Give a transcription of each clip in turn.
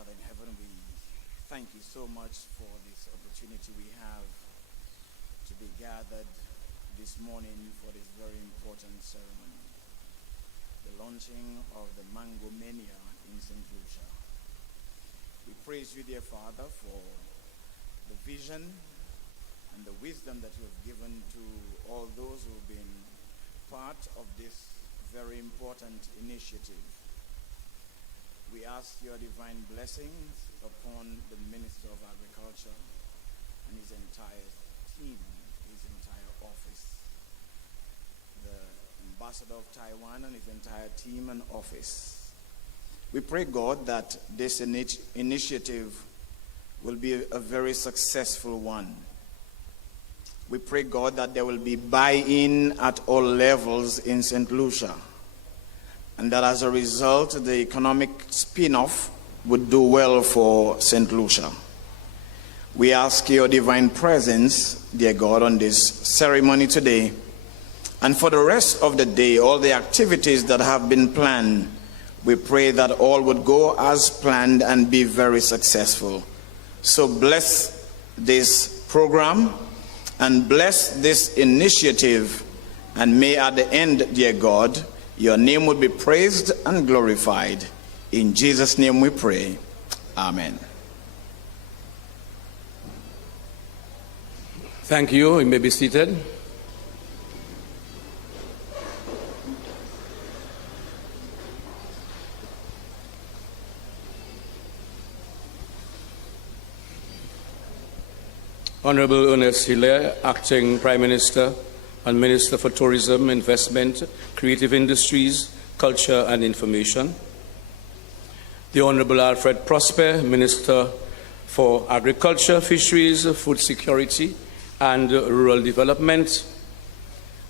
Father in heaven, we thank you so much for this opportunity we have to be gathered this morning for this very important ceremony, the launching of the Mango Mania in St. Lucia. We praise you, dear Father, for the vision and the wisdom that you have given to all those who have been part of this very important initiative. We ask your divine blessings upon the Minister of Agriculture and his entire team, his entire office, the Ambassador of Taiwan and his entire team and office. We pray, God, that this initiative will be a very successful one. We pray, God, that there will be buy-in at all levels in St. Lucia, and that as a result, the economic spin-off would do well for St. Lucia. We ask your divine presence, dear God, on this ceremony today, and for the rest of the day, all the activities that have been planned, we pray that all would go as planned and be very successful. So bless this program and bless this initiative, and may at the end, dear God, your name would be praised and glorified. In Jesus' name we pray. Amen. Thank you. You may be seated. Honorable Ernest Hilaire, Acting Prime Minister and Minister for Tourism, Investment, Creative Industries, Culture and Information. The Honorable Alfred Prosper, Minister for Agriculture, Fisheries, Food Security and Rural Development.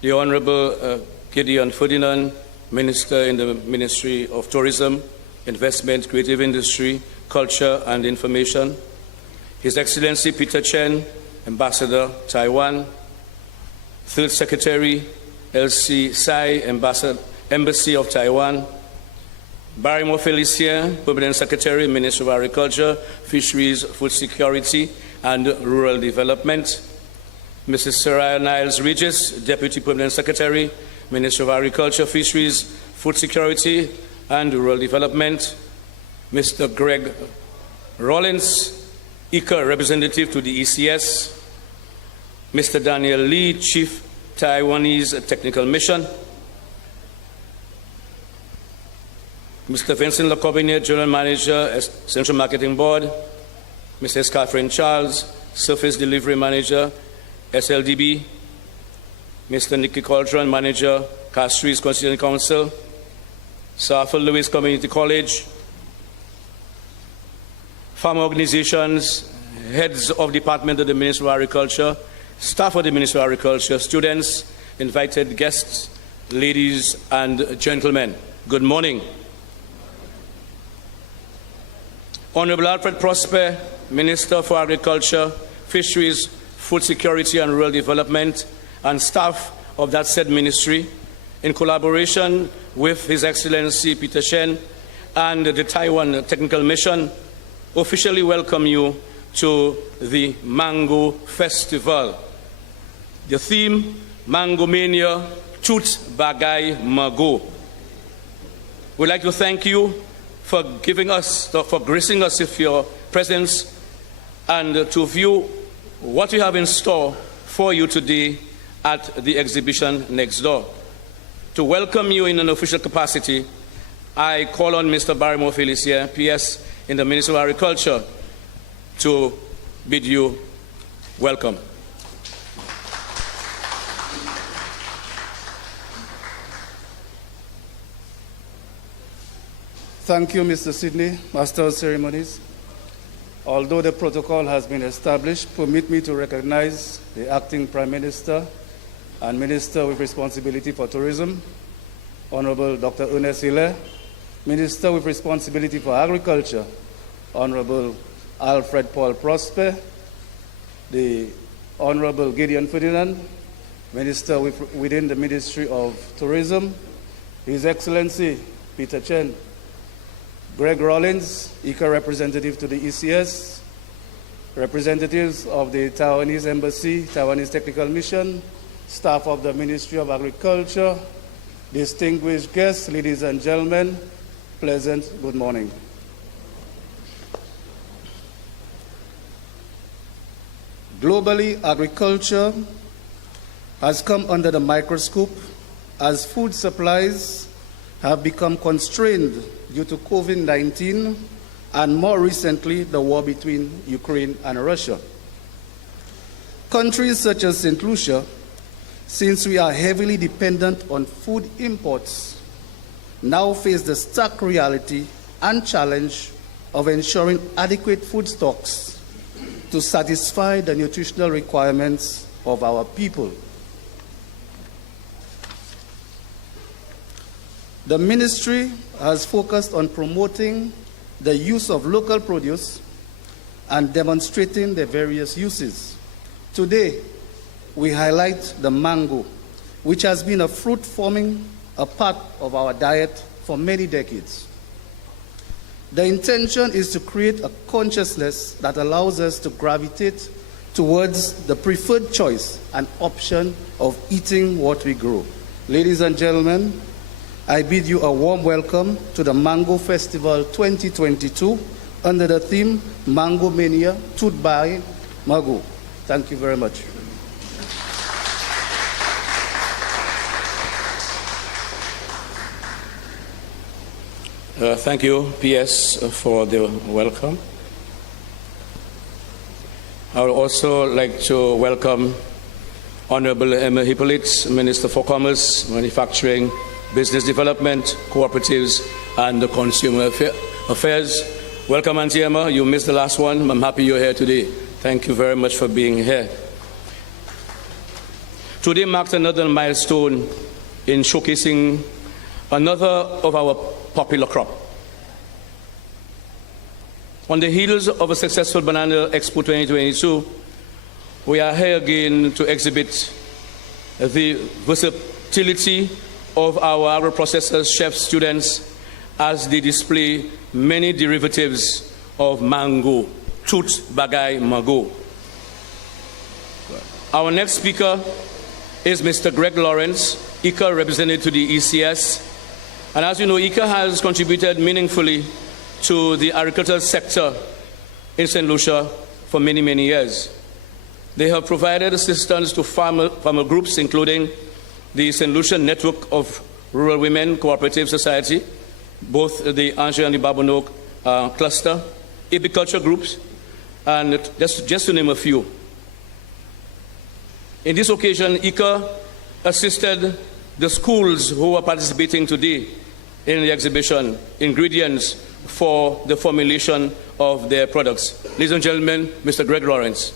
The Honorable Gideon Ferdinand, Minister in the Ministry of Tourism, Investment, Creative Industry, Culture and Information. His Excellency Peter Chen, Ambassador, Taiwan. Third Secretary, L.C. Tsai, Embassy of Taiwan. Barrymore Felicien, Permanent Secretary, Ministry of Agriculture, Fisheries, Food Security, and Rural Development. Mrs. Sarah Niles Regis, Deputy Permanent Secretary, Ministry of Agriculture, Fisheries, Food Security, and Rural Development. Mr. Greg Rollins, ICA Representative to the ECS. Mr. Daniel Lee, Chief Taiwanese Technical Mission. Mr. Vincent Lacobinier, General Manager, Central Marketing Board. Mrs. Catherine Charles, Surface Delivery Manager, SLDB. Mr. Nicky Cauldron, Manager, Castries Constituent Council. Sir Arthur Lewis Community College. Farmer organizations, heads of department of the Ministry of Agriculture, staff of the Ministry of Agriculture, students, invited guests, ladies and gentlemen, good morning. Honorable Alfred Prosper, Minister for Agriculture, Fisheries, Food Security and Rural Development, and staff of that said ministry, in collaboration with His Excellency Peter Chen and the Taiwan Technical Mission, officially welcome you to the Mango Festival. The theme, Mango Mania, Tut Bagay Mago. We'd like to thank you for gracing us with your presence and to view what we have in store for you today at the exhibition next door. To welcome you in an official capacity, I call on Mr. Barrymore Felicien, PS, in the Ministry of Agriculture, to bid you welcome. Thank you, Mr. Sidney, Master of Ceremonies. Although the protocol has been established, permit me to recognize the Acting Prime Minister and Minister with Responsibility for Tourism, Honorable Dr. Ernest Hilaire, Minister with Responsibility for Agriculture, Honorable Alfred Paul Prosper, the Honorable Gideon Ferdinand, Minister within the Ministry of Tourism, His Excellency Peter Chen, Greg Rollins, ICA representative to the ECS, representatives of the Taiwanese Embassy, Taiwanese Technical Mission, staff of the Ministry of Agriculture, distinguished guests, ladies and gentlemen, pleasant good morning. Globally, agriculture has come under the microscope as food supplies have become constrained due to COVID-19 and more recently, the war between Ukraine and Russia. Countries such as St. Lucia, since we are heavily dependent on food imports, now face the stark reality and challenge of ensuring adequate food stocks to satisfy the nutritional requirements of our people. The ministry has focused on promoting the use of local produce and demonstrating their various uses. Today, we highlight the mango, which has been a fruit forming a part of our diet for many decades. The intention is to create a consciousness that allows us to gravitate towards the preferred choice and option of eating what we grow. Ladies and gentlemen, I bid you a warm welcome to the Mango Festival 2022 under the theme Mango Mania, Tut Bai Mago. Thank you very much. Thank you, PS, for the welcome. I would also like to welcome Honorable Emma Hippolyte, Minister for Commerce, Manufacturing, Business Development, Cooperatives, and the Consumer Affairs. Welcome, Auntie Emma. You missed the last one. I'm happy you're here today. Thank you very much for being here. Today marks another milestone in showcasing another of our popular crop. On the heels of a successful Banana Expo 2022, we are here again to exhibit the versatility of our agro-processors, chefs, students, as they display many derivatives of mango, tut bagai mago. Our next speaker is Mr. Greg Lawrence, ICA representative to the ECS. And as you know, ICA has contributed meaningfully to the agricultural sector in St. Lucia for many, many years. They have provided assistance to farmer groups, including the St. Lucia Network of Rural Women Cooperative Society, both the Angers and the Babonneau cluster, apiculture groups, and just to name a few. In this occasion, ICA assisted the schools who are participating today in the exhibition, ingredients for the formulation of their products. Ladies and gentlemen, Mr. Greg Lawrence.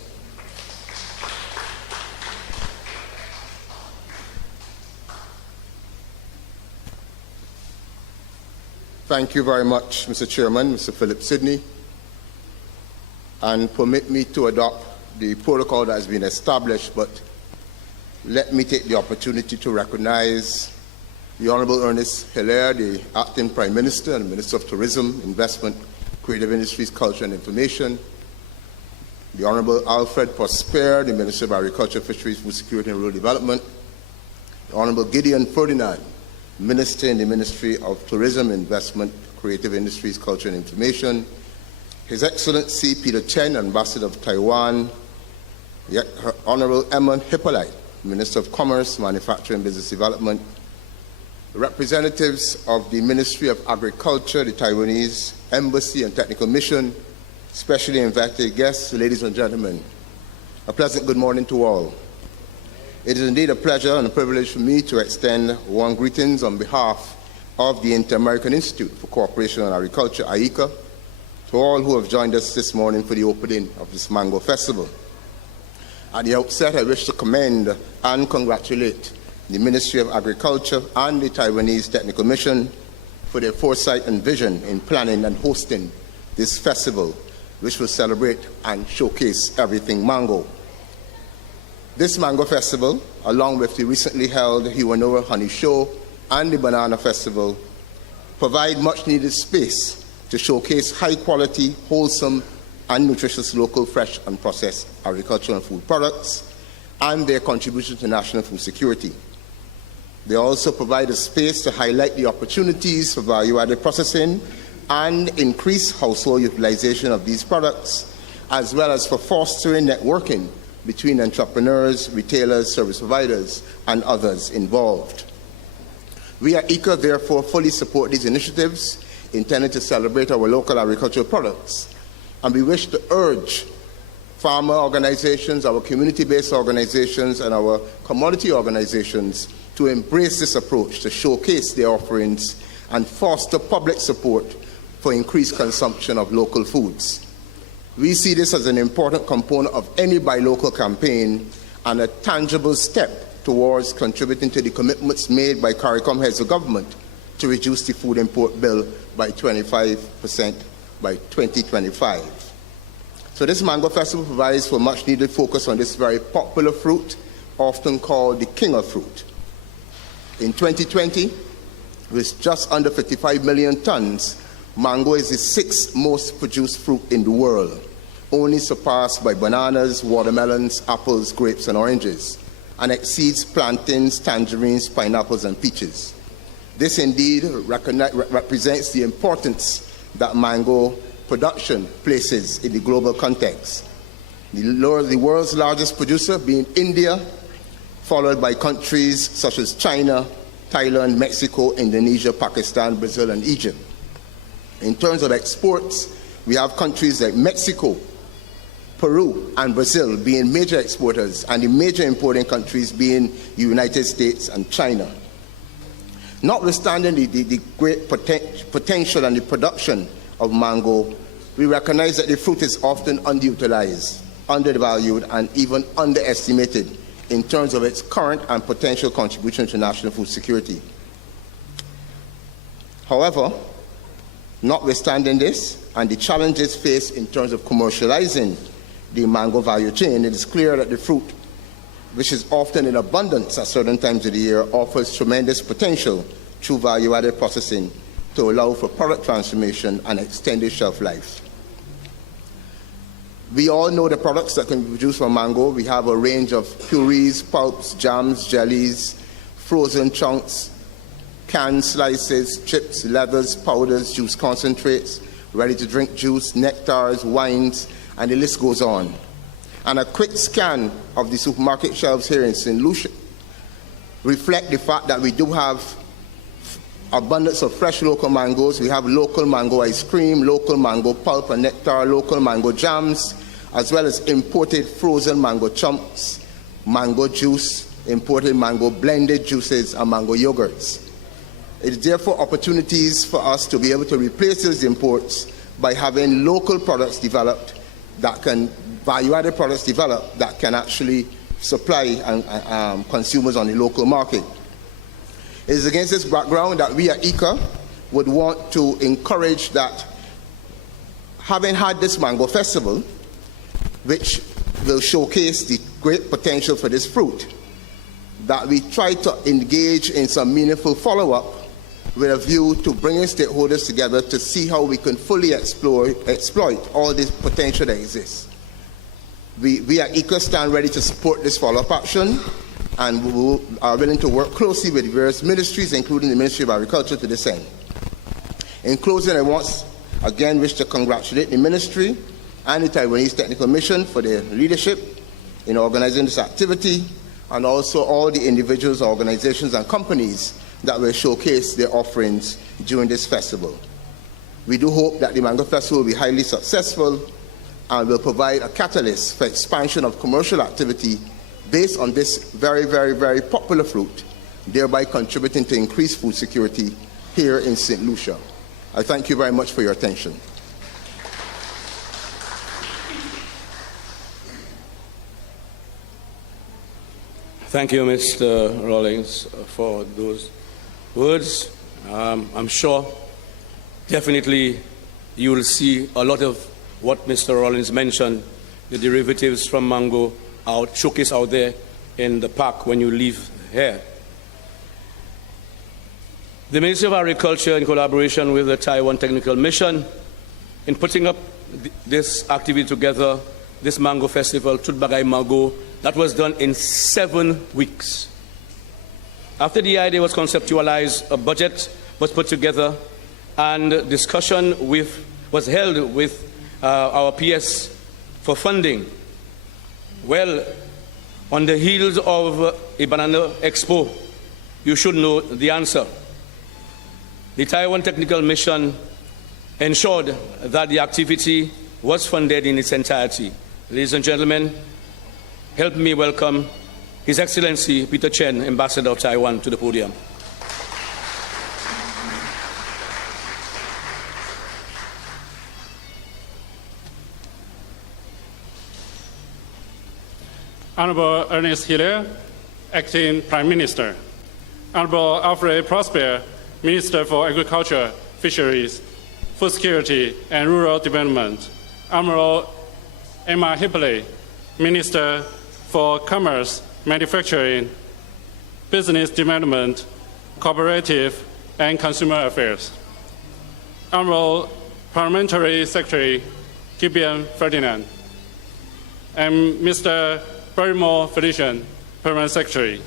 Thank you very much, Mr. Chairman, Mr. Philip Sidney, and permit me to adopt the protocol that has been established, but let me take the opportunity to recognize the Honorable Ernest Hilaire, the Acting Prime Minister and Minister of Tourism, Investment, Creative Industries, Culture and Information, the Honorable Alfred Prosper, the Minister of Agriculture, Fisheries, Food Security and Rural Development, the Honorable Gideon Ferdinand, Minister in the Ministry of Tourism, Investment, Creative Industries, Culture and Information, His Excellency Peter Chen, Ambassador of Taiwan, Her Honorable Emma Hippolyte, Minister of Commerce, Manufacturing and Business Development, representatives of the Ministry of Agriculture, the Taiwanese Embassy and Technical Mission, specially invited guests, ladies and gentlemen, a pleasant good morning to all. It is indeed a pleasure and a privilege for me to extend warm greetings on behalf of the Inter-American Institute for Cooperation on Agriculture, ICA, to all who have joined us this morning for the opening of this Mango Festival. At the outset, I wish to commend and congratulate the Ministry of Agriculture and the Taiwanese Technical Mission for their foresight and vision in planning and hosting this festival, which will celebrate and showcase everything mango. This Mango Festival, along with the recently held Hiwanura Honey Show and the Banana Festival, provide much needed space to showcase high-quality, wholesome, and nutritious local, fresh, and processed agricultural and food products, and their contribution to national food security. They also provide a space to highlight the opportunities for value-added processing and increase household utilization of these products, as well as for fostering networking between entrepreneurs, retailers, service providers, and others involved. We at ECA therefore fully support these initiatives intended to celebrate our local agricultural products, and we wish to urge farmer organizations, our community-based organizations, and our commodity organizations to embrace this approach to showcase their offerings and foster public support for increased consumption of local foods. We see this as an important component of any buy local campaign and a tangible step towards contributing to the commitments made by CARICOM heads of government to reduce the food import bill by 25% by 2025. So this Mango Festival provides for much needed focus on this very popular fruit, often called the king of fruit. In 2020, with just under 55 million tons, mango is the sixth most produced fruit in the world, only surpassed by bananas, watermelons, apples, grapes, and oranges, and exceeds plantains, tangerines, pineapples, and peaches. This indeed represents the importance that mango production places in the global context. The world's largest producer being India, followed by countries such as China, Thailand, Mexico, Indonesia, Pakistan, Brazil, and Egypt. In terms of exports, we have countries like Mexico, Peru, and Brazil being major exporters, and the major importing countries being the United States and China. Notwithstanding the great potential and the production of mango, we recognize that the fruit is often underutilized, undervalued, and even underestimated in terms of its current and potential contribution to national food security. However, notwithstanding this and the challenges faced in terms of commercializing the mango value chain, it is clear that the fruit, which is often in abundance at certain times of the year, offers tremendous potential through value-added processing to allow for product transformation and extended shelf life. We all know the products that can be produced from mango. We have a range of purees, pulps, jams, jellies, frozen chunks, canned slices, chips, leathers, powders, juice concentrates, ready-to-drink juice, nectars, wines, and the list goes on. And a quick scan of the supermarket shelves here in St. Lucia reflect the fact that we do have abundance of fresh local mangoes. We have local mango ice cream, local mango pulp and nectar, local mango jams, as well as imported frozen mango chunks, mango juice, imported mango blended juices, and mango yogurts. It is therefore opportunities for us to be able to replace those imports by having local products developed that can, value-added products developed that can actually supply consumers on the local market. It is against this background that we at ECA would want to encourage that, having had this Mango Festival, which will showcase the great potential for this fruit, that we try to engage in some meaningful follow-up with a view to bringing stakeholders together to see how we can fully exploit all this potential that exists. We at ECA stand ready to support this follow-up action, and we are willing to work closely with various ministries, including the Ministry of Agriculture, to this end. In closing, I once again wish to congratulate the ministry and the Taiwanese Technical Mission for their leadership in organizing this activity, and also all the individuals, organizations, and companies that will showcase their offerings during this festival. We do hope that the Mango Festival will be highly successful and will provide a catalyst for expansion of commercial activity based on this very, very, very popular fruit, thereby contributing to increased food security here in St. Lucia. I thank you very much for your attention. Thank you, Mr. Rawlings, for those words. I'm sure definitely you will see a lot of what Mr. Rawlings mentioned, the derivatives from mango showcase out there in the park when you leave here. The Ministry of Agriculture, in collaboration with the Taiwan Technical Mission, in putting up this activity together, this Mango Festival, Tutbagai Mango, that was done in 7 weeks. After the idea was conceptualized, a budget was put together, and discussion was held with our PS for funding. Well, on the heels of a Banana Expo, you should know the answer. The Taiwan Technical Mission ensured that the activity was funded in its entirety. Ladies and gentlemen, help me welcome His Excellency Peter Chen, Ambassador of Taiwan, to the podium. Honorable Ernest Hilaire, Acting Prime Minister. Honorable Alfred Prosper, Minister for Agriculture, Fisheries, Food Security and Rural Development. Honorable Emma Hipley, Minister for Commerce, Manufacturing, Business Development, Cooperative and Consumer Affairs. Honorable Parliamentary Secretary Gideon Ferdinand, and Mr. Barrymore Felician, Permanent Secretary.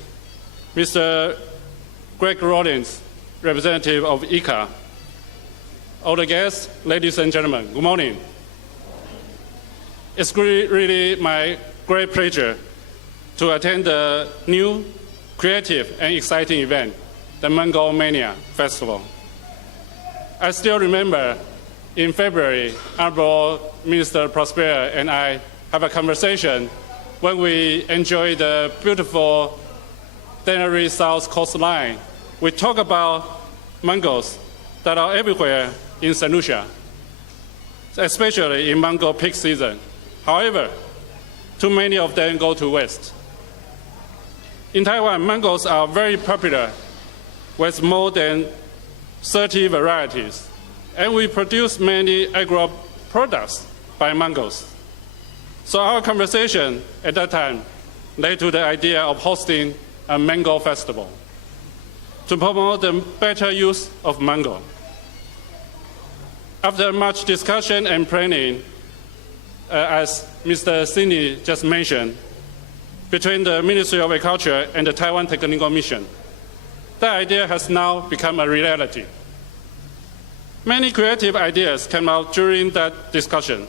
Mr. Greg Rollins, representative of ICA. All the guests, ladies and gentlemen, good morning. It's really my great pleasure to attend the new, creative, and exciting event, the Mango Mania Festival. I still remember in February, Honorable Minister Prosper and I have a conversation when we enjoy the beautiful Dennery South coastline. We talk about mangoes that are everywhere in St. Lucia, especially in mango peak season. However, too many of them go to waste. In Taiwan, mangoes are very popular with more than 30 varieties, and we produce many agro products by mangoes. So our conversation at that time led to the idea of hosting a mango festival to promote the better use of mango. After much discussion and planning, as Mr. Sidney just mentioned, between the Ministry of Agriculture and the Taiwan Technical Mission, that idea has now become a reality. Many creative ideas came out during that discussion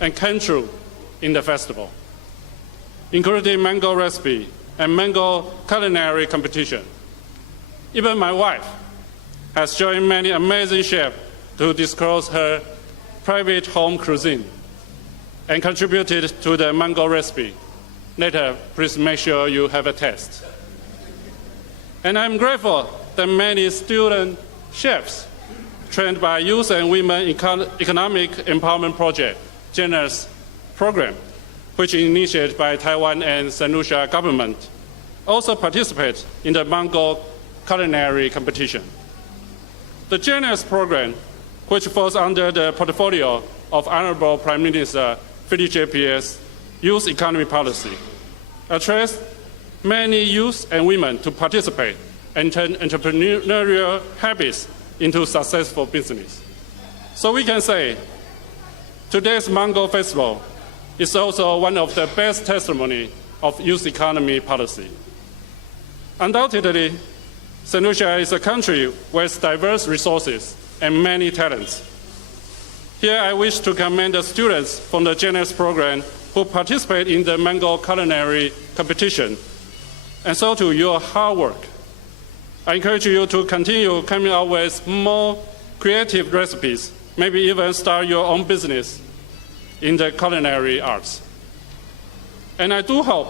and came true in the festival, including mango recipe and mango culinary competition. Even my wife has joined many amazing chefs to disclose her private home cuisine and contributed to the mango recipe. Later, please make sure you have a taste. And I'm grateful that many student chefs trained by Youth and Women Economic Empowerment Project, GENERS program, which is initiated by Taiwan and St. Lucia government, also participate in the mango culinary competition. The GENERS program, which falls under the portfolio of Honorable Prime Minister Philip JPS Youth Economy Policy, attracts many youth and women to participate and turn entrepreneurial habits into successful business. So we can say today's Mango Festival is also one of the best testimony of youth economy policy. Undoubtedly, St. Lucia is a country with diverse resources and many talents. Here I wish to commend the students from the GENERS program who participate in the mango culinary competition, and so to your hard work. I encourage you to continue coming up with more creative recipes, maybe even start your own business in the culinary arts. And I do hope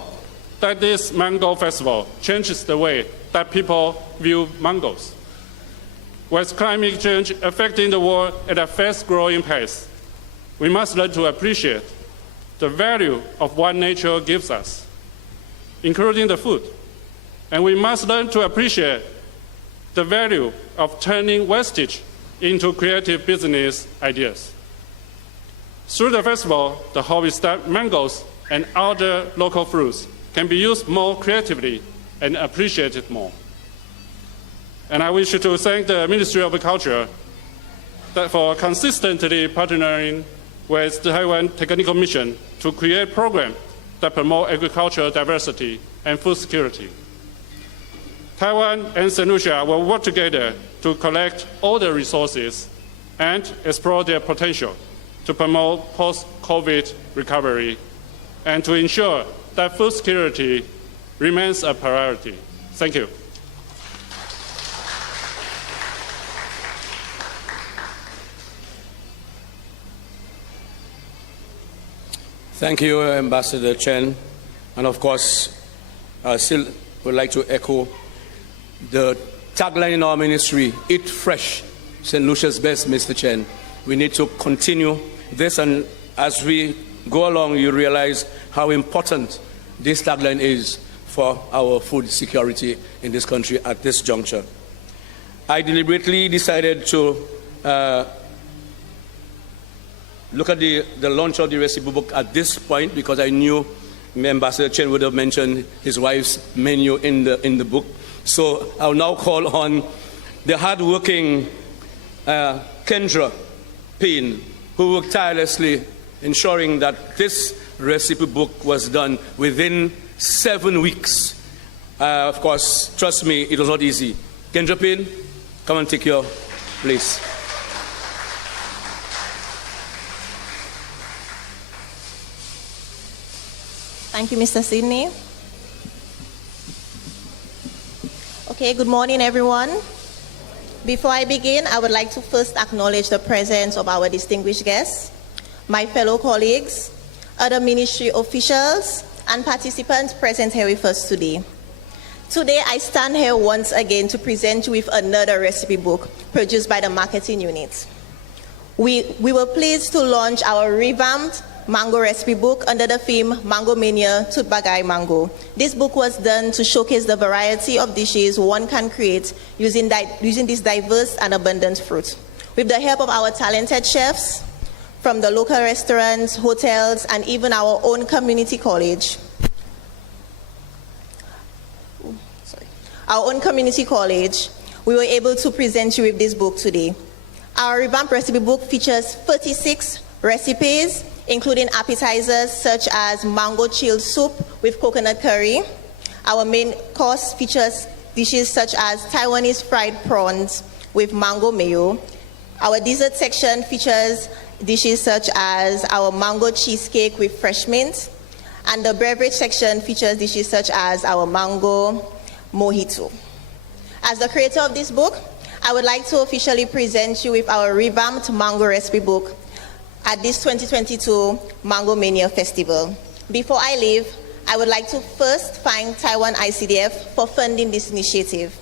that this Mango Festival changes the way that people view mangoes. With climate change affecting the world at a fast-growing pace, we must learn to appreciate the value of what nature gives us, including the food. And we must learn to appreciate the value of turning wastage into creative business ideas. Through the festival, the hope is that mangoes and other local fruits can be used more creatively and appreciated more. And I wish to thank the Ministry of Agriculture for consistently partnering with the Taiwan Technical Mission to create programs that promote agricultural diversity and food security. Taiwan and St. Lucia will work together to collect all the resources and explore their potential to promote post-COVID recovery and to ensure that food security remains a priority. Thank you. Thank you, Ambassador Chen. And of course, I still would like to echo the tagline in our ministry, eat fresh, St. Lucia's best, Mr. Chen. We need to continue this, and as we go along, you realize how important this tagline is for our food security in this country at this juncture. I deliberately decided to look at the launch of the recipe book at this point because I knew Ambassador Chen would have mentioned his wife's menu in the book. So I'll now call on the hardworking Kendra Payne, who worked tirelessly ensuring that this recipe book was done within 7 weeks. Of course, trust me, it was not easy. Kendra Payne, come and take your place. Thank you, Mr. Sidney. Okay, good morning, everyone. Before I begin, I would like to first acknowledge the presence of our distinguished guests, my fellow colleagues, other ministry officials, and participants present here with us today. Today, I stand here once again to present you with another recipe book produced by the marketing unit. We were pleased to launch our revamped mango recipe book under the theme Mango Mania Tutbagai Mango. This book was done to showcase the variety of dishes one can create using this diverse and abundant fruit. With the help of our talented chefs from the local restaurants, hotels, and even our own community college. We were able to present you with this book today. Our revamped recipe book features 36 recipes, including appetizers such as mango chilled soup with coconut curry. Our main course features dishes such as Taiwanese fried prawns with mango mayo. Our dessert section features dishes such as our mango cheesecake with fresh mint. And the beverage section features dishes such as our mango mojito. As the creator of this book, I would like to officially present you with our revamped mango recipe book at this 2022 Mango Mania Festival. Before I leave, I would like to first thank Taiwan ICDF for funding this initiative.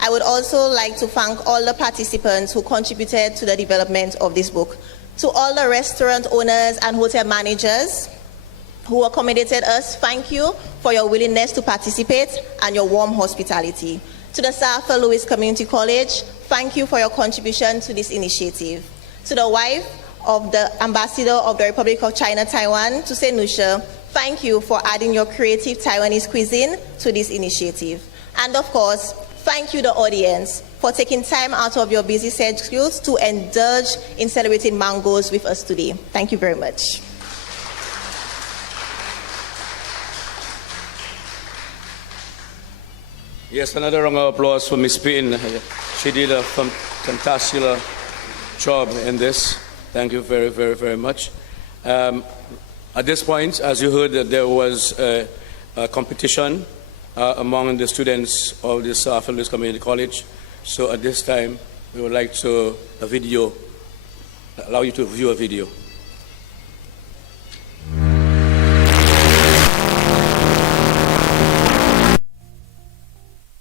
I would also like to thank all the participants who contributed to the development of this book. To all the restaurant owners and hotel managers who accommodated us, thank you for your willingness to participate and your warm hospitality. To the staff of Lewis Community College, thank you for your contribution to this initiative. To the wife of the Ambassador of the Republic of China, Taiwan, to St. Lucia, thank you for adding your creative Taiwanese cuisine to this initiative. And of course, thank you, the audience, for taking time out of your busy schedules to indulge in celebrating mangoes with us today. Thank you very much. Yes, another round of applause for Ms. Payne. She did a fantastic job in this. Thank you very, very, very much. At this point, as you heard, there was a competition among the students of this Lewis Community College. So at this time, we would like to allow you to view a video.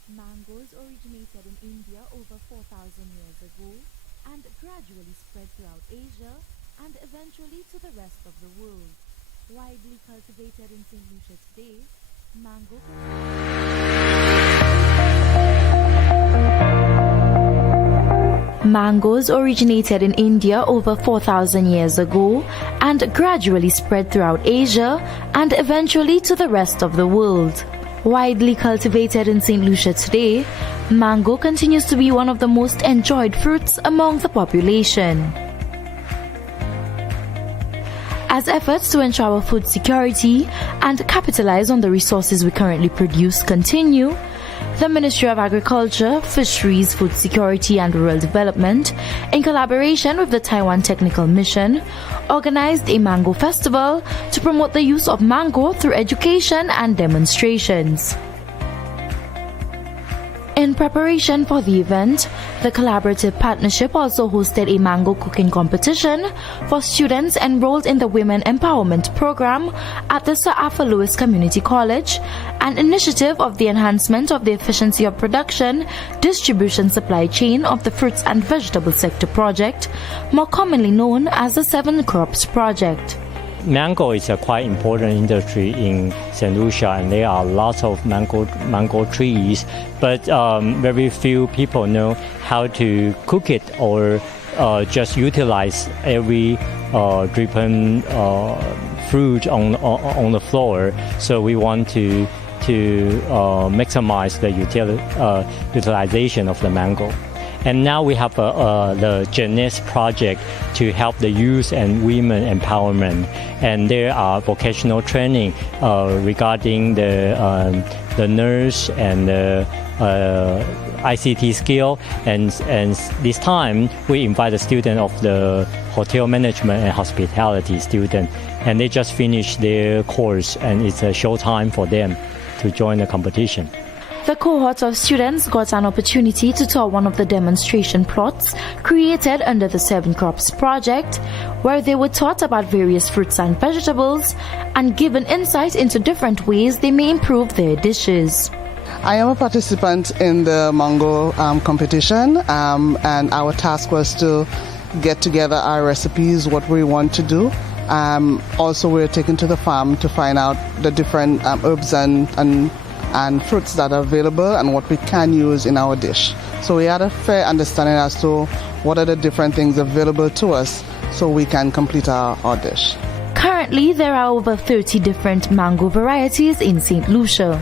Mangoes originated in India over 4,000 years ago and gradually spread throughout Asia and eventually to the rest of the world. Widely cultivated in St. Lucia today, mango Mangoes originated in India over 4,000 years ago and gradually spread throughout Asia and eventually to the rest of the world. Widely cultivated in St. Lucia today, mango continues to be one of the most enjoyed fruits among the population. As efforts to ensure our food security and capitalize on the resources we currently produce continue, the Ministry of Agriculture, Fisheries, Food Security and Rural Development, in collaboration with the Taiwan Technical Mission, organized a mango festival to promote the use of mango through education and demonstrations. In preparation for the event, the collaborative partnership also hosted a mango cooking competition for students enrolled in the Women Empowerment Program at the Sir Arthur Lewis Community College, an initiative of the enhancement of the efficiency of production, distribution supply chain of the fruits and vegetable sector project, more commonly known as the 7 Crops Project. Mango is a quite important industry in St. Lucia, and there are lots of mango trees, but very few people know how to cook it or just utilize every driven fruit on the floor. So we want to maximize the utilization of the mango. And now we have the Genes project to help the youth and women empowerment. And there are vocational training regarding the nurse and the ICT skill. And this time we invite a student of the hotel management and hospitality student. And they just finished their course, and it's a show time for them to join the competition. The cohort of students got an opportunity to tour one of the demonstration plots created under the 7 Crops Project, where they were taught about various fruits and vegetables and given insight into different ways they may improve their dishes. I am a participant in the mango competition, and our task was to get together our recipes, what we want to do. Also, we're taken to the farm to find out the different herbs and fruits that are available and what we can use in our dish. So we had a fair understanding as to what are the different things available to us so we can complete our dish. Currently, there are over 30 different mango varieties in St. Lucia.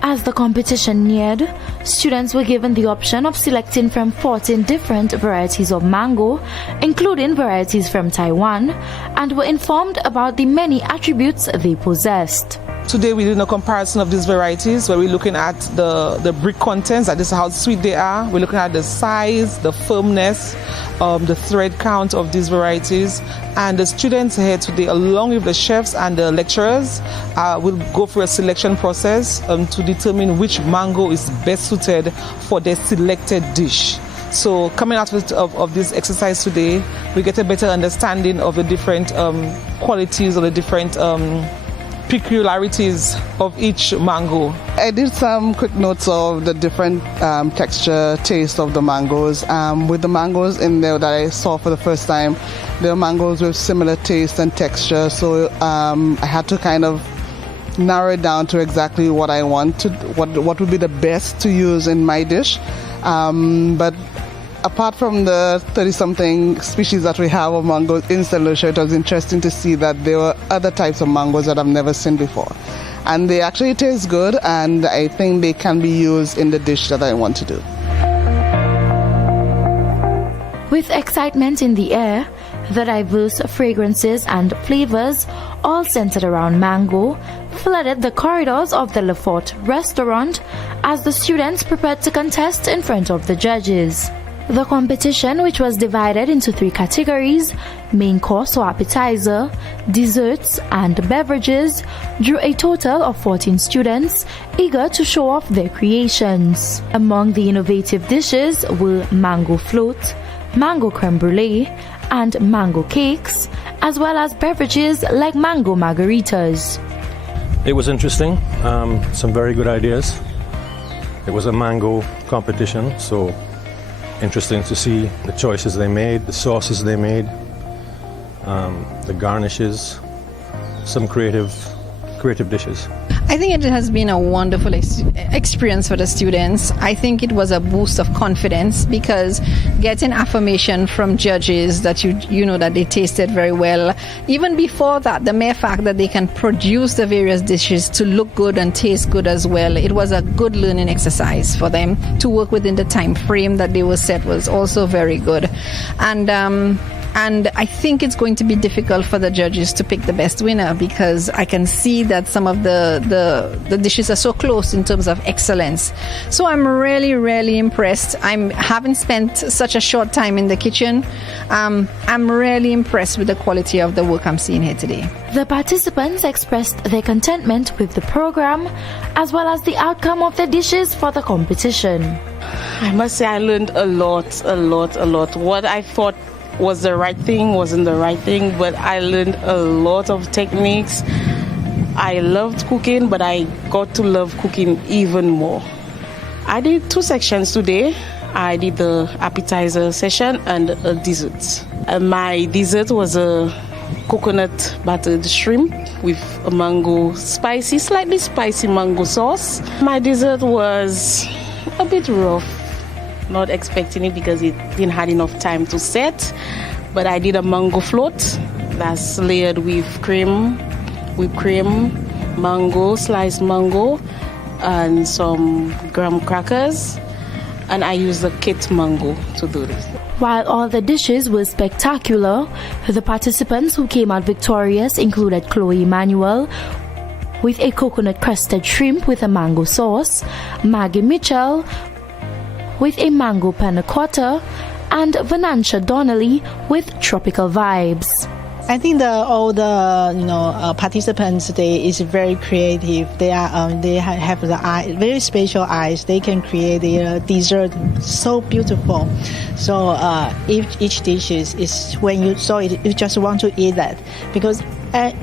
As the competition neared, students were given the option of selecting from 14 different varieties of mango, including varieties from Taiwan, and were informed about the many attributes they possessed. Today we're doing a comparison of these varieties where we're looking at the brick contents, that is how sweet they are. We're looking at the size, the firmness, the thread count of these varieties. And the students here today, along with the chefs and the lecturers, will go through a selection process to determine which mango is best suited for their selected dish. So coming out of this exercise today, we get a better understanding of the different qualities or the different peculiarities of each mango. I did some quick notes of the different texture, taste of the mangoes. With the mangoes in there that I saw for the first time, there are mangoes with similar taste and texture, so I had to kind of narrow it down to exactly what I want to, what would be the best to use in my dish. But apart from the 30-something species that we have of mangoes in St. Lucia, it was interesting to see that there were other types of mangoes that I've never seen before. And they actually taste good, and I think they can be used in the dish that I want to do. With excitement in the air, the diverse fragrances and flavors, all centered around mango, flooded the corridors of the Le Fort restaurant as the students prepared to contest in front of the judges. The competition, which was divided into 3 categories, main course or appetizer, desserts and beverages, drew a total of 14 students eager to show off their creations. Among the innovative dishes were mango float, mango creme brulee, and mango cakes, as well as beverages like mango margaritas. It was interesting, some very good ideas. It was a mango competition, so interesting to see the choices they made, the sauces they made, the garnishes, some creative dishes. I think it has been a wonderful experience for the students. I think it was a boost of confidence because getting affirmation from judges that you know that they tasted very well. Even before that, the mere fact that they can produce the various dishes to look good and taste good as well, it was a good learning exercise for them. To work within the time frame that they were set was also very good. And I think it's going to be difficult for the judges to pick the best winner because I can see that some of the dishes are so close in terms of excellence. So I'm really, really impressed. Having spent such a short time in the kitchen, I'm really impressed with the quality of the work I'm seeing here today. The participants expressed their contentment with the program as well as the outcome of the dishes for the competition. I must say I learned a lot. What I thought was the right thing wasn't the right thing, but I learned a lot of techniques. I loved cooking, but I got to love cooking even more. I did 2 sections today. I did the appetizer session and a dessert. My dessert was a coconut buttered shrimp with a slightly spicy mango sauce. My dessert was a bit rough. Not expecting it because it didn't have enough time to set, but I did a mango float that's layered with whipped cream, mango, sliced mango, and some graham crackers, and I used a kit mango to do this. While all the dishes were spectacular, the participants who came out victorious included Chloe Emmanuel with a coconut crusted shrimp with a mango sauce, Maggie Mitchell with a mango panna cotta, and Venancia Donnelly with tropical vibes. I think all the participants today is very creative. They have the very special eyes. They can create their dessert so beautiful. So each dish is when you saw it, you just want to eat that because.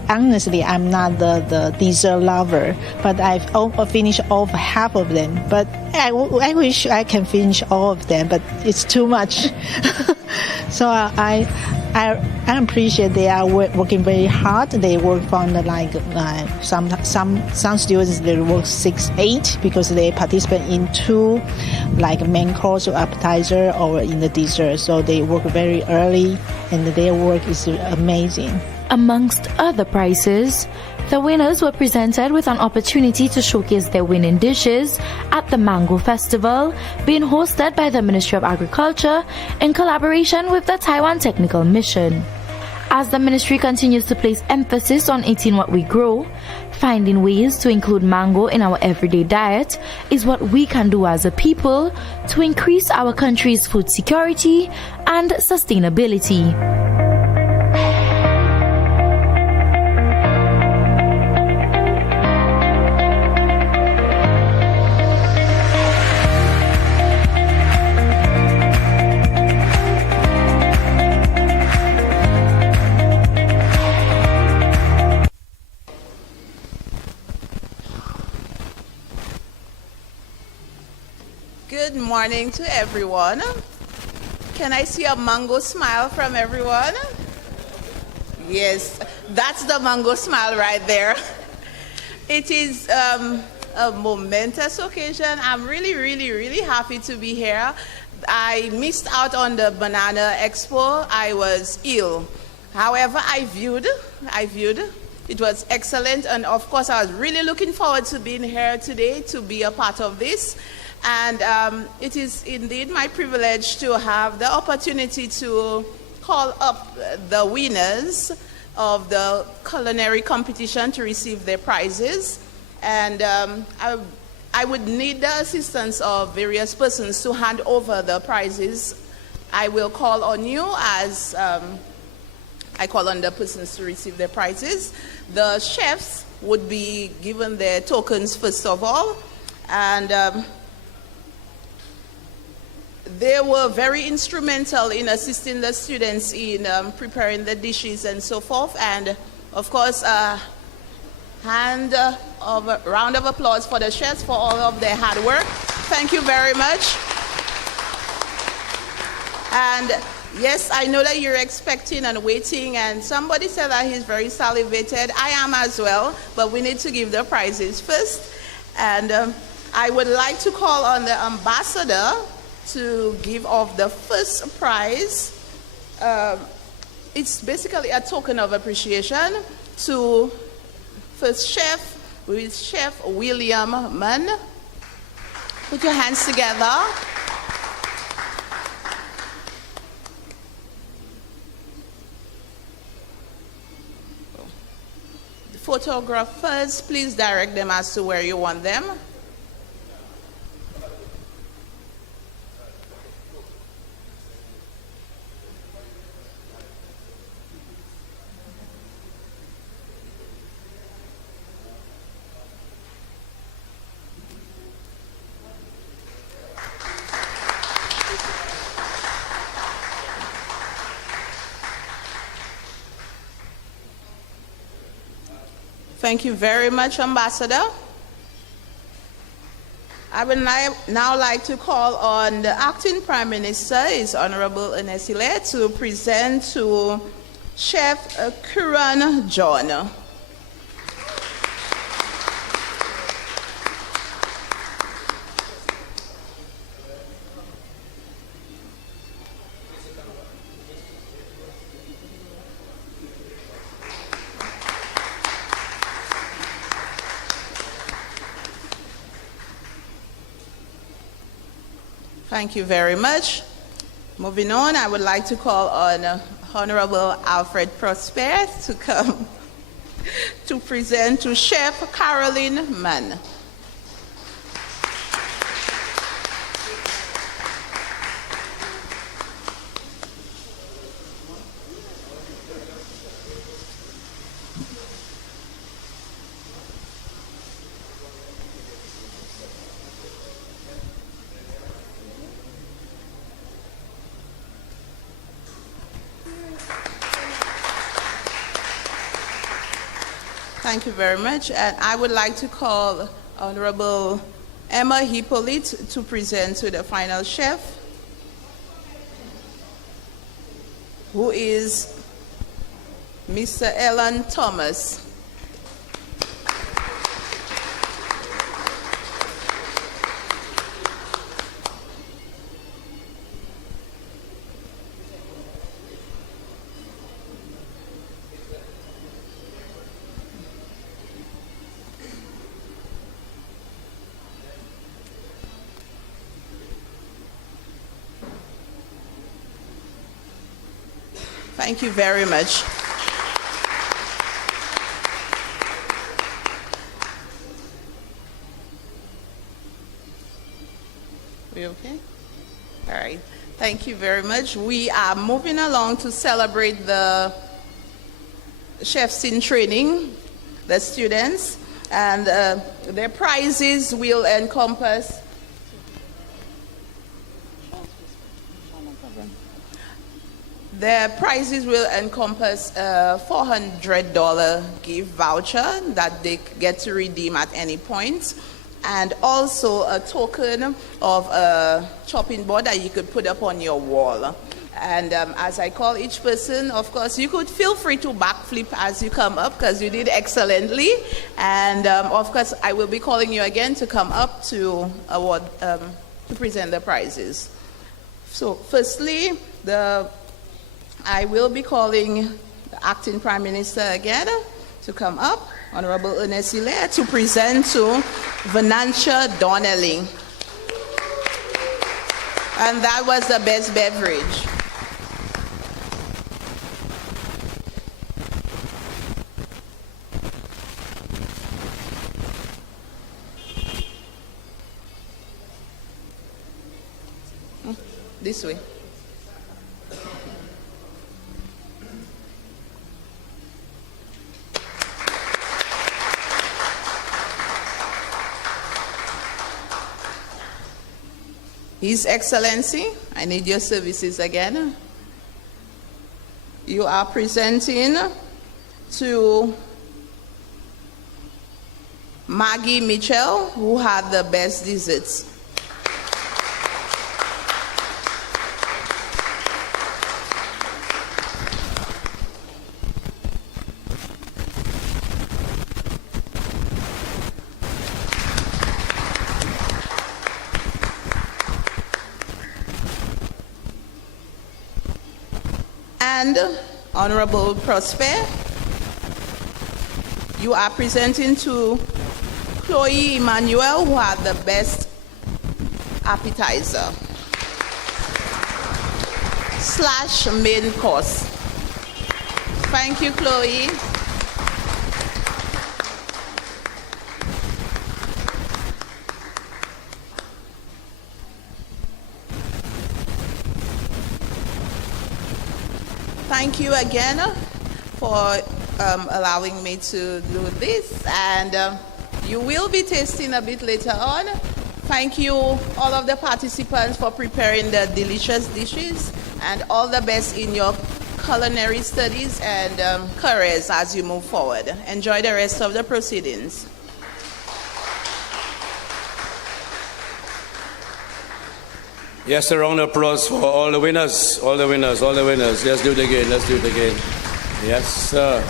Honestly, I'm not the dessert lover, but I've finished off half of them. But I wish I can finish all of them, but it's too much. So I appreciate they are working very hard. They work from some students they work 6-8 because they participate in 2 main course or appetizer or in the dessert. So they work very early, and their work is amazing. Amongst other prizes, the winners were presented with an opportunity to showcase their winning dishes at the Mango Festival, being hosted by the Ministry of Agriculture in collaboration with the Taiwan Technical Mission. As the ministry continues to place emphasis on eating what we grow, finding ways to include mango in our everyday diet is what we can do as a people to increase our country's food security and sustainability. Good morning to everyone. Can I see a mango smile from everyone? Yes, that's the mango smile right there. It is a momentous occasion. I'm really happy to be here. I missed out on the Banana Expo. I was ill. However, I viewed. It was excellent, and of course, I was really looking forward to being here today to be a part of this. And it is indeed my privilege to have the opportunity to call up the winners of the culinary competition to receive their prizes. And I would need the assistance of various persons to hand over the prizes. I will call on you as I call on the persons to receive their prizes. The chefs would be given their tokens first of all. And they were very instrumental in assisting the students in preparing the dishes and so forth. And of course, round of applause for the chefs for all of their hard work. Thank you very much. And Yes, I know that you're expecting and waiting, and somebody said that he's very salivated. I am as well, but we need to give the prizes first. And I would like to call on the ambassador to give off the first prize. It's basically a token of appreciation to first chef, who is Chef William Mann. Put your hands together. The photographers, please direct them as to where you want them. Thank you very much, Ambassador. I would now like to call on the Acting Prime Minister, His Honorable Ernest Hilaire, to present to Chef Kuran John. Thank you very much. Moving on, I would like to call on Honorable Alfred Prosper to come to present to Chef Caroline Mann. Thank you very much. And I would like to call Honorable Emma Hippolyte to present to the final chef, who is Mr. Alan Thomas. Thank you very much. We okay? All right. Thank you very much. We are moving along to celebrate the chefs in training, the students, and their prizes will encompass The prizes will encompass a $400 gift voucher that they get to redeem at any point, and also a token of a chopping board that you could put up on your wall. And as I call each person, of course, you could feel free to backflip as you come up because you did excellently. And of course, I will be calling you again to come up to award, to present the prizes. So firstly, I will be calling the Acting Prime Minister again to come up, Honorable Ernest Hilaire, to present to Venantia Donnelly. And that was the best beverage. This way. His Excellency, I need your services again. You are presenting to Maggie Mitchell, who had the best desserts. And Honorable Prosper, you are presenting to Chloe Emmanuel, who had the best appetizer / main course. Thank you, Chloe. Thank you again for allowing me to do this, and you will be tasting a bit later on. Thank you, all of the participants, for preparing the delicious dishes, and all the best in your culinary studies and careers as you move forward. Enjoy the rest of the proceedings. Yes, a round of applause for all the winners, all the winners, all the winners. Let's do it again, let's do it again. Yes, sir.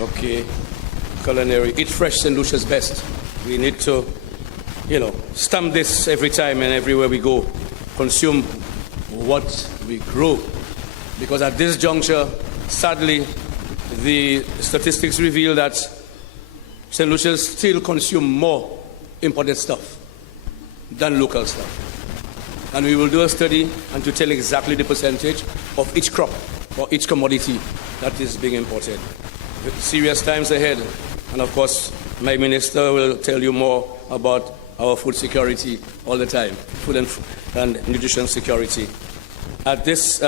Okay. Culinary, eat fresh, St. Lucia's best. We need to, stamp this every time and everywhere we go. Consume what we grow. Because at this juncture, sadly, the statistics reveal that St. Lucia's still consume more imported stuff than local stuff. And we will do a study and to tell exactly the percentage of each crop or each commodity that is being imported. Serious times ahead. And of course, my minister will tell you more about our food security all the time, food and nutrition security. At this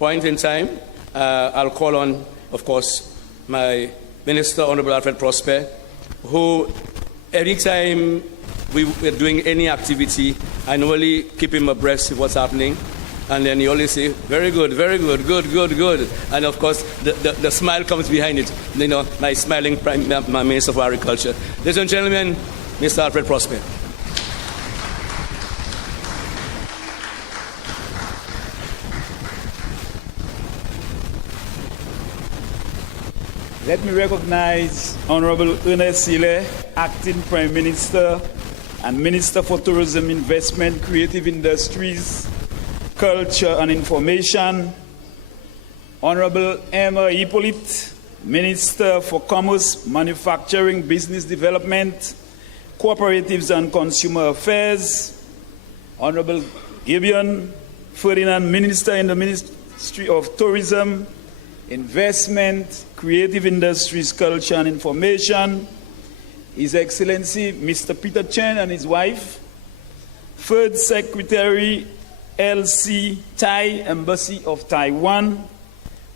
point in time, I'll call on, of course, my Minister, Honorable Alfred Prosper, who every time we're doing any activity, I normally keep him abreast of what's happening. And then he always say, very good, good. And of course, the smile comes behind it. My smiling my Minister for Agriculture. Ladies and gentlemen, Mr. Alfred Prosper. Let me recognize Honorable Ernest Hille, Acting Prime Minister and Minister for Tourism, Investment, Creative Industries, Culture and Information. Honorable Emma Hippolyte, Minister for Commerce, Manufacturing, Business Development, Cooperatives and Consumer Affairs. Honorable Gideon Ferdinand, Minister in the Ministry of Tourism, Investment, Creative Industries, Culture and Information. His Excellency Mr. Peter Chen and his wife. Third Secretary L.C. Thai, Embassy of Taiwan.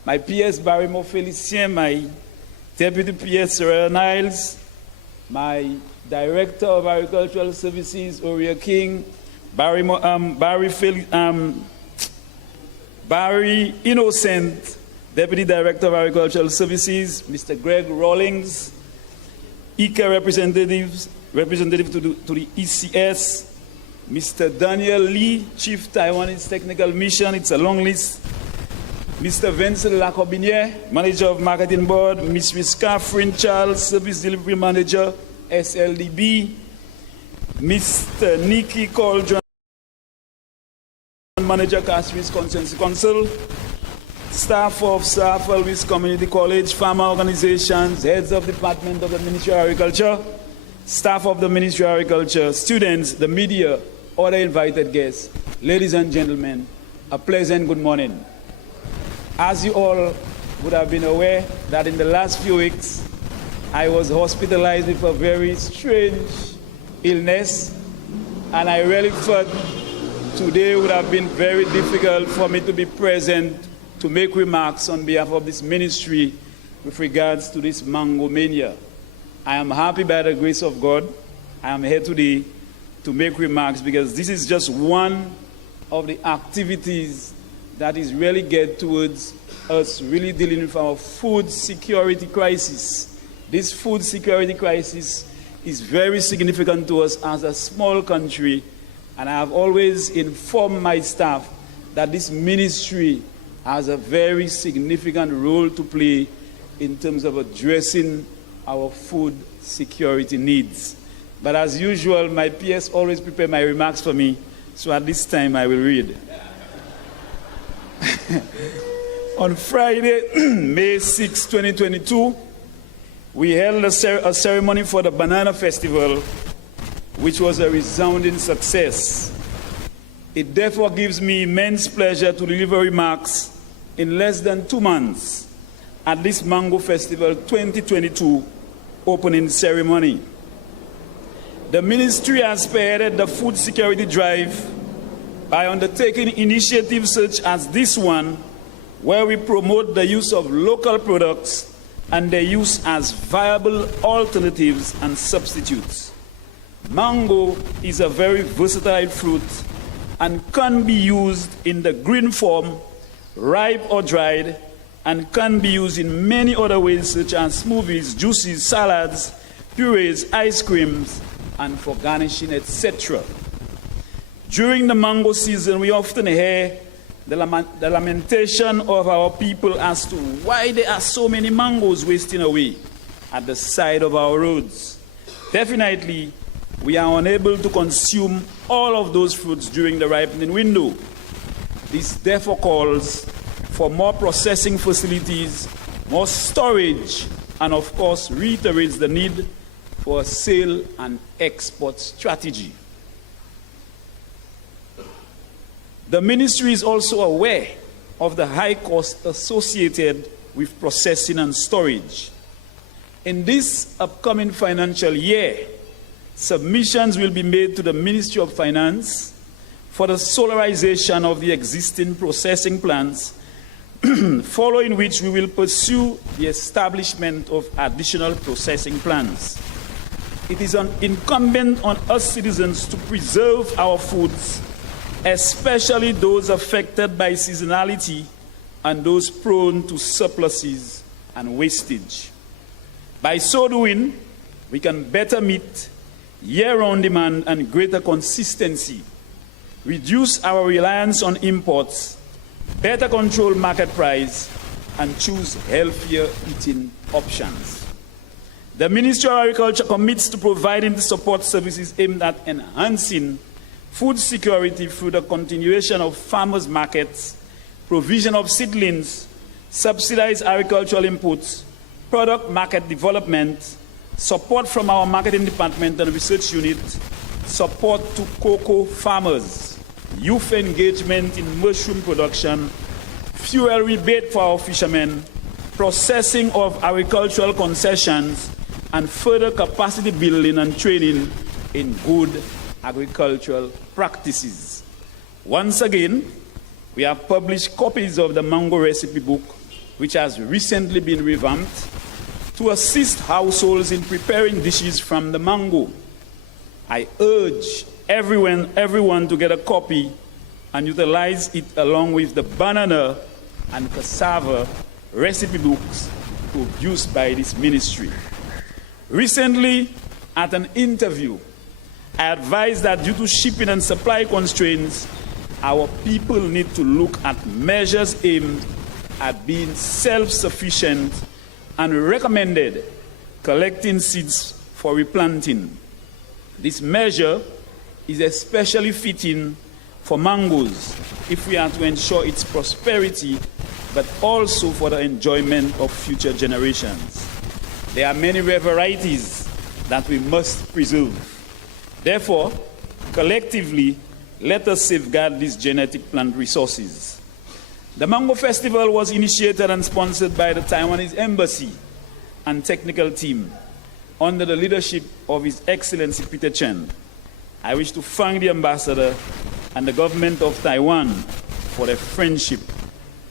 My PS Barrymore Felicien, my Deputy PS Sarah Niles, my Director of Agricultural Services Oria King, Barry Innocent, Deputy Director of Agricultural Services, Mr. Greg Rawlings, ICA representative to the ECS, Mr. Daniel Lee, Chief Taiwanese Technical Mission, it's a long list, Mr. Vincent Lacobinier, Manager of Marketing Board, Ms. Rizka Frin Charles, Service Delivery Manager, SLDB, Mr. Nikki Cauldron, Manager, Castries Consensus Council, staff of South Elvis Community College, farmer organizations, heads of department of the Ministry of Agriculture, staff of the Ministry of Agriculture, students, the media, other invited guests, ladies and gentlemen, a pleasant good morning. As you all would have been aware that in the last few weeks, I was hospitalized with a very strange illness, and I really thought today would have been very difficult for me to be present to make remarks on behalf of this ministry with regards to this mango mania. I am happy by the grace of God. I am here today to make remarks because this is just one of the activities that is really geared towards us really dealing with our food security crisis. This food security crisis is very significant to us as a small country, and I have always informed my staff that this ministry has a very significant role to play in terms of addressing our food security needs. But as usual, my PS always prepare my remarks for me, so at this time I will read. On Friday, May 6, 2022, we held a ceremony for the Banana Festival, which was a resounding success. It therefore gives me immense pleasure to deliver remarks in less than 2 months at this Mango Festival 2022 opening ceremony. The ministry has spearheaded the food security drive by undertaking initiatives such as this one, where we promote the use of local products and their use as viable alternatives and substitutes. Mango is a very versatile fruit and can be used in the green form, ripe or dried, and can be used in many other ways such as smoothies, juices, salads, purees, ice creams, and for garnishing, etc. During the mango season, we often hear the lamentation of our people as to why there are so many mangoes wasting away at the side of our roads. Definitely, we are unable to consume all of those fruits during the ripening window. This therefore calls for more processing facilities, more storage, and of course reiterates the need for a sale and export strategy. The ministry is also aware of the high cost associated with processing and storage. In this upcoming financial year, submissions will be made to the Ministry of Finance for the solarization of the existing processing plants, following which we will pursue the establishment of additional processing plants. It is incumbent on us citizens to preserve our foods, especially those affected by seasonality and those prone to surpluses and wastage. By so doing, we can better meet year-round demand and greater consistency, reduce our reliance on imports, better control market price, and choose healthier eating options. The Ministry of Agriculture commits to providing the support services aimed at enhancing food security through the continuation of farmers' markets, provision of seedlings, subsidized agricultural inputs, product market development, support from our marketing department and research unit, support to cocoa farmers, youth engagement in mushroom production, fuel rebate for our fishermen, processing of agricultural concessions, and further capacity building and training in good agricultural practices. Once again, we have published copies of the mango recipe book, which has recently been revamped to assist households in preparing dishes from the mango. I urge everyone to get a copy and utilize it along with the banana and cassava recipe books produced by this ministry. Recently, at an interview, I advised that due to shipping and supply constraints, our people need to look at measures aimed at being self-sufficient and recommended collecting seeds for replanting. This measure is especially fitting for mangoes if we are to ensure its prosperity, but also for the enjoyment of future generations. There are many rare varieties that we must preserve. Therefore, collectively, let us safeguard these genetic plant resources. The Mango Festival was initiated and sponsored by the Taiwanese Embassy and technical team under the leadership of His Excellency Peter Chen. I wish to thank the ambassador and the government of Taiwan for their friendship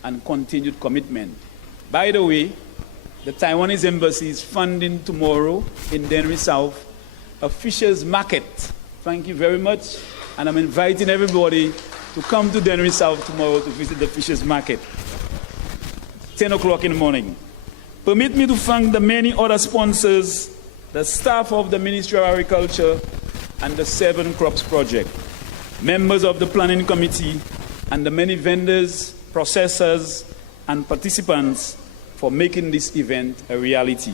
and continued commitment. By the way, the Taiwanese Embassy is funding tomorrow in Denry South a fishers market. Thank you very much. And I'm inviting everybody to come to Denry South tomorrow to visit the fishers market. 10 o'clock in the morning. Permit me to thank the many other sponsors, the staff of the Ministry of Agriculture and the 7 Crops Project, members of the Planning Committee, and the many vendors, processors, and participants for making this event a reality.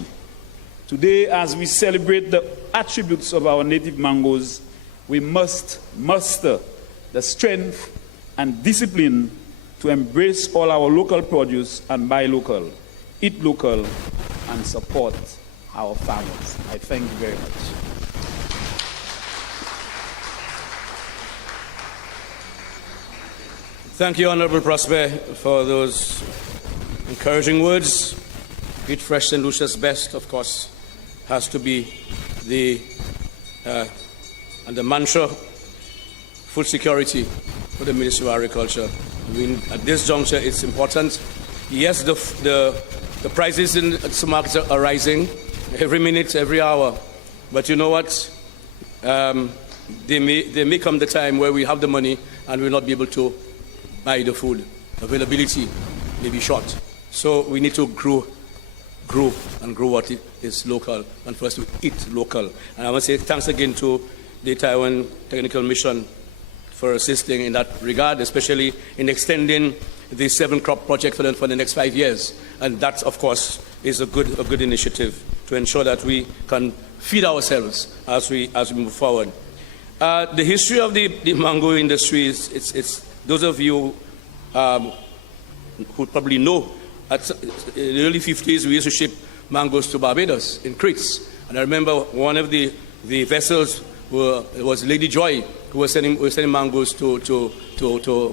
Today, as we celebrate the attributes of our native mangoes, we must muster the strength and discipline to to embrace all our local produce and buy local, eat local, and support our farmers. I thank you very much. Thank you, Honorable Prosper, for those encouraging words. Eat fresh St. Lucia's best, of course, has to be the mantra, food security for the Ministry of Agriculture. I mean, at this juncture, it's important. Yes, the prices in some markets are rising every minute, every hour. But you know what? There may come the time where we have the money and we'll not be able to buy the food. Availability may be short. So we need to grow what is local, and for us to eat local. And I want to say thanks again to the Taiwan Technical Mission for assisting in that regard, especially in extending the 7-crop project for the next 5 years. And that, of course, is a good initiative to ensure that we can feed ourselves as we move forward. The history of the mango industry it's those of you who probably know, in the early 50s, we used to ship mangoes to Barbados in crates. And I remember one of the vessels was Lady Joy, who was sending mangoes to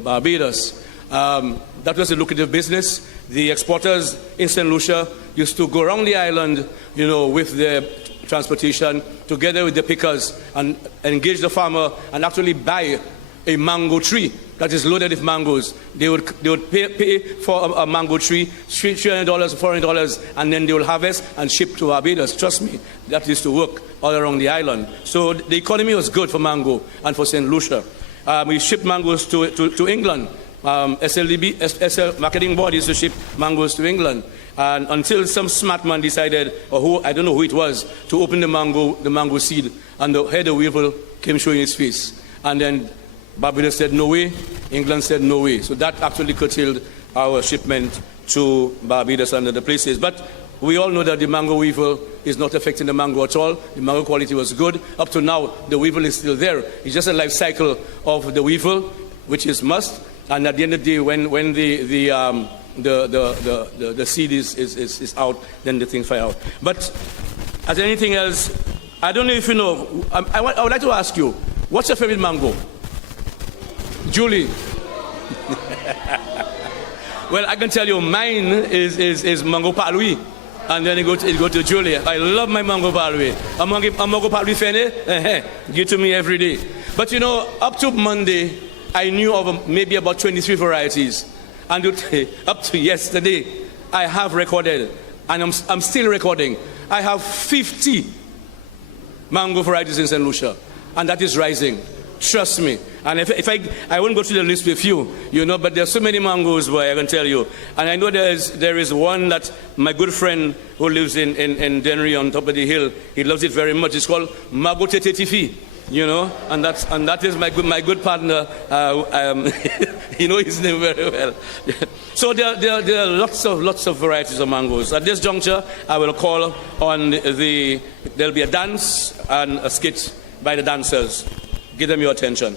Barbados. That was a lucrative business. The exporters in St. Lucia used to go around the island, with their transportation, together with the pickers, and engage the farmer and actually buy a mango tree that is loaded with mangoes. They would pay for a mango tree, $300, $400, and then they will harvest and ship to Barbados. Trust me, that used to work all around the island. So the economy was good for mango and for St. Lucia. We shipped mangoes to England. SL Marketing Board used to ship mangoes to England. And until some smart man decided, I don't know who it was, to open the mango seed, and the head of weevil came showing his face. And then Barbados said no way, England said no way. So that actually curtailed our shipment to Barbados and other places. But we all know that the mango weevil is not affecting the mango at all. The mango quality was good. Up to now, the weevil is still there. It's just a life cycle of the weevil, which is must. And at the end of the day, when the seed is out, then the thing fly out. But as anything else, I don't know if you know, I would like to ask you, what's your favorite mango? Julie. Well, I can tell you mine is mango palui, and then it go to Julie. I love my mango palui. A mango palui fene, give to me every day. But up to Monday, I knew of maybe about 23 varieties, and up to yesterday, I have recorded, and I'm still recording. I have 50 mango varieties in St. Lucia, and that is rising. Trust me. And if I won't go through the list with you, but there are so many mangoes where I can tell you. And I know there is one that my good friend who lives in Dennery on top of the hill, he loves it very much. It's called Mago Tete Tifi, and that is my good partner. He knows his name very well. So there are lots of varieties of mangoes. At this juncture, I will call on there'll be a dance and a skit by the dancers. Give them your attention.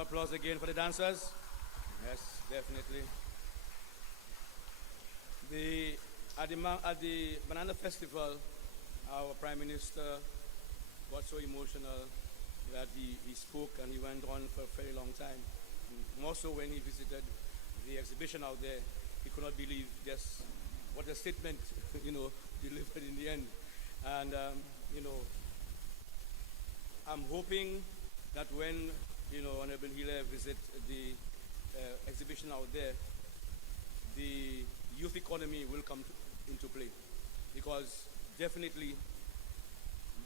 Applause again for the dancers. Yes, definitely. At the Banana Festival, our Prime Minister got so emotional that he spoke and he went on for a very long time. More so when he visited the exhibition out there, he could not believe just what a statement, delivered in the end. And, I'm hoping that when Honorable Hilaire visit the exhibition out there, the youth economy will come into play, because definitely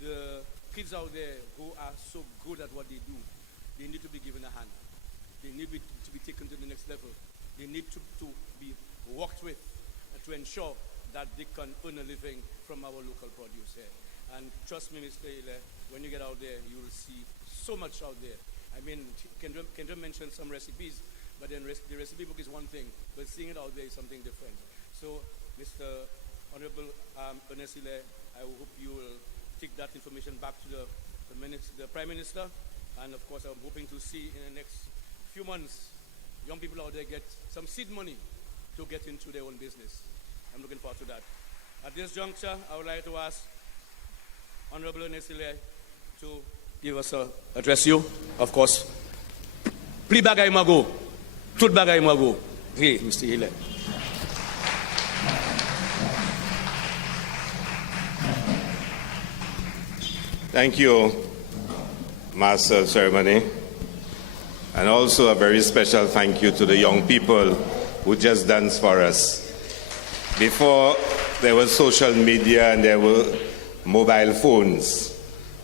the kids out there who are so good at what they do, they need to be given a hand. They need to be taken to the next level. They need to be worked with to ensure that they can earn a living from our local produce here. And trust me, Mr. Hilaire, when you get out there, you will see so much out there. I mean, Kendra mentioned some recipes, but then the recipe book is one thing, but seeing it out there is something different. So, Mr. Honorable Ernest Hilaire, I hope you will take that information back to the Prime Minister, and of course, I'm hoping to see in the next few months, young people out there get some seed money to get into their own business. I'm looking forward to that. At this juncture, I would like to ask Honorable Ernest Hilaire to give us address you, of course. Pli bagay mago, tout bagay mago. Hey, Mr. Hilaire. Thank you, Master of Ceremony. And also a very special thank you to the young people who just danced for us. Before there was social media and there were mobile phones,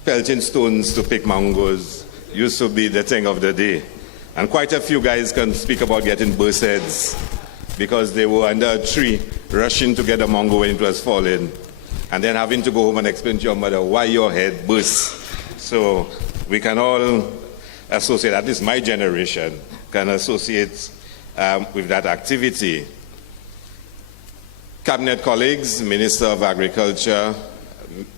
pelting stones to pick mangoes used to be the thing of the day. And quite a few guys can speak about getting burst heads because they were under a tree rushing to get a mango when it was falling, and then having to go home and explain to your mother why your head burst. So we can all associate, at least my generation, can associate with that activity. Cabinet colleagues, Minister of Agriculture,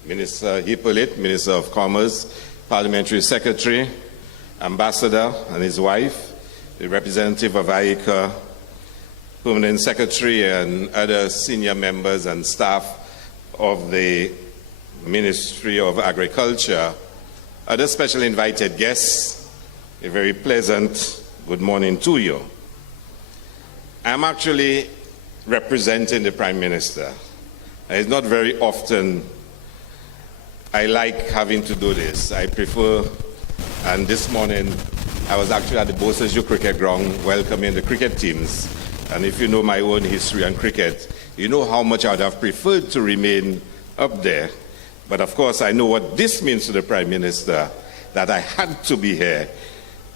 Minister Hippolyte, Minister of Commerce, Parliamentary Secretary, Ambassador and his wife, the representative of AICA, Permanent Secretary, and other senior members and staff of the Ministry of Agriculture, other special invited guests, a very pleasant good morning to you. I'm actually representing the Prime Minister. It's not very often I like having to do this. I prefer, and this morning I was actually at the Boseju cricket ground welcoming the cricket teams. And if you know my own history on cricket, you know how much I would have preferred to remain up there. But of course, I know what this means to the Prime Minister, that I had to be here.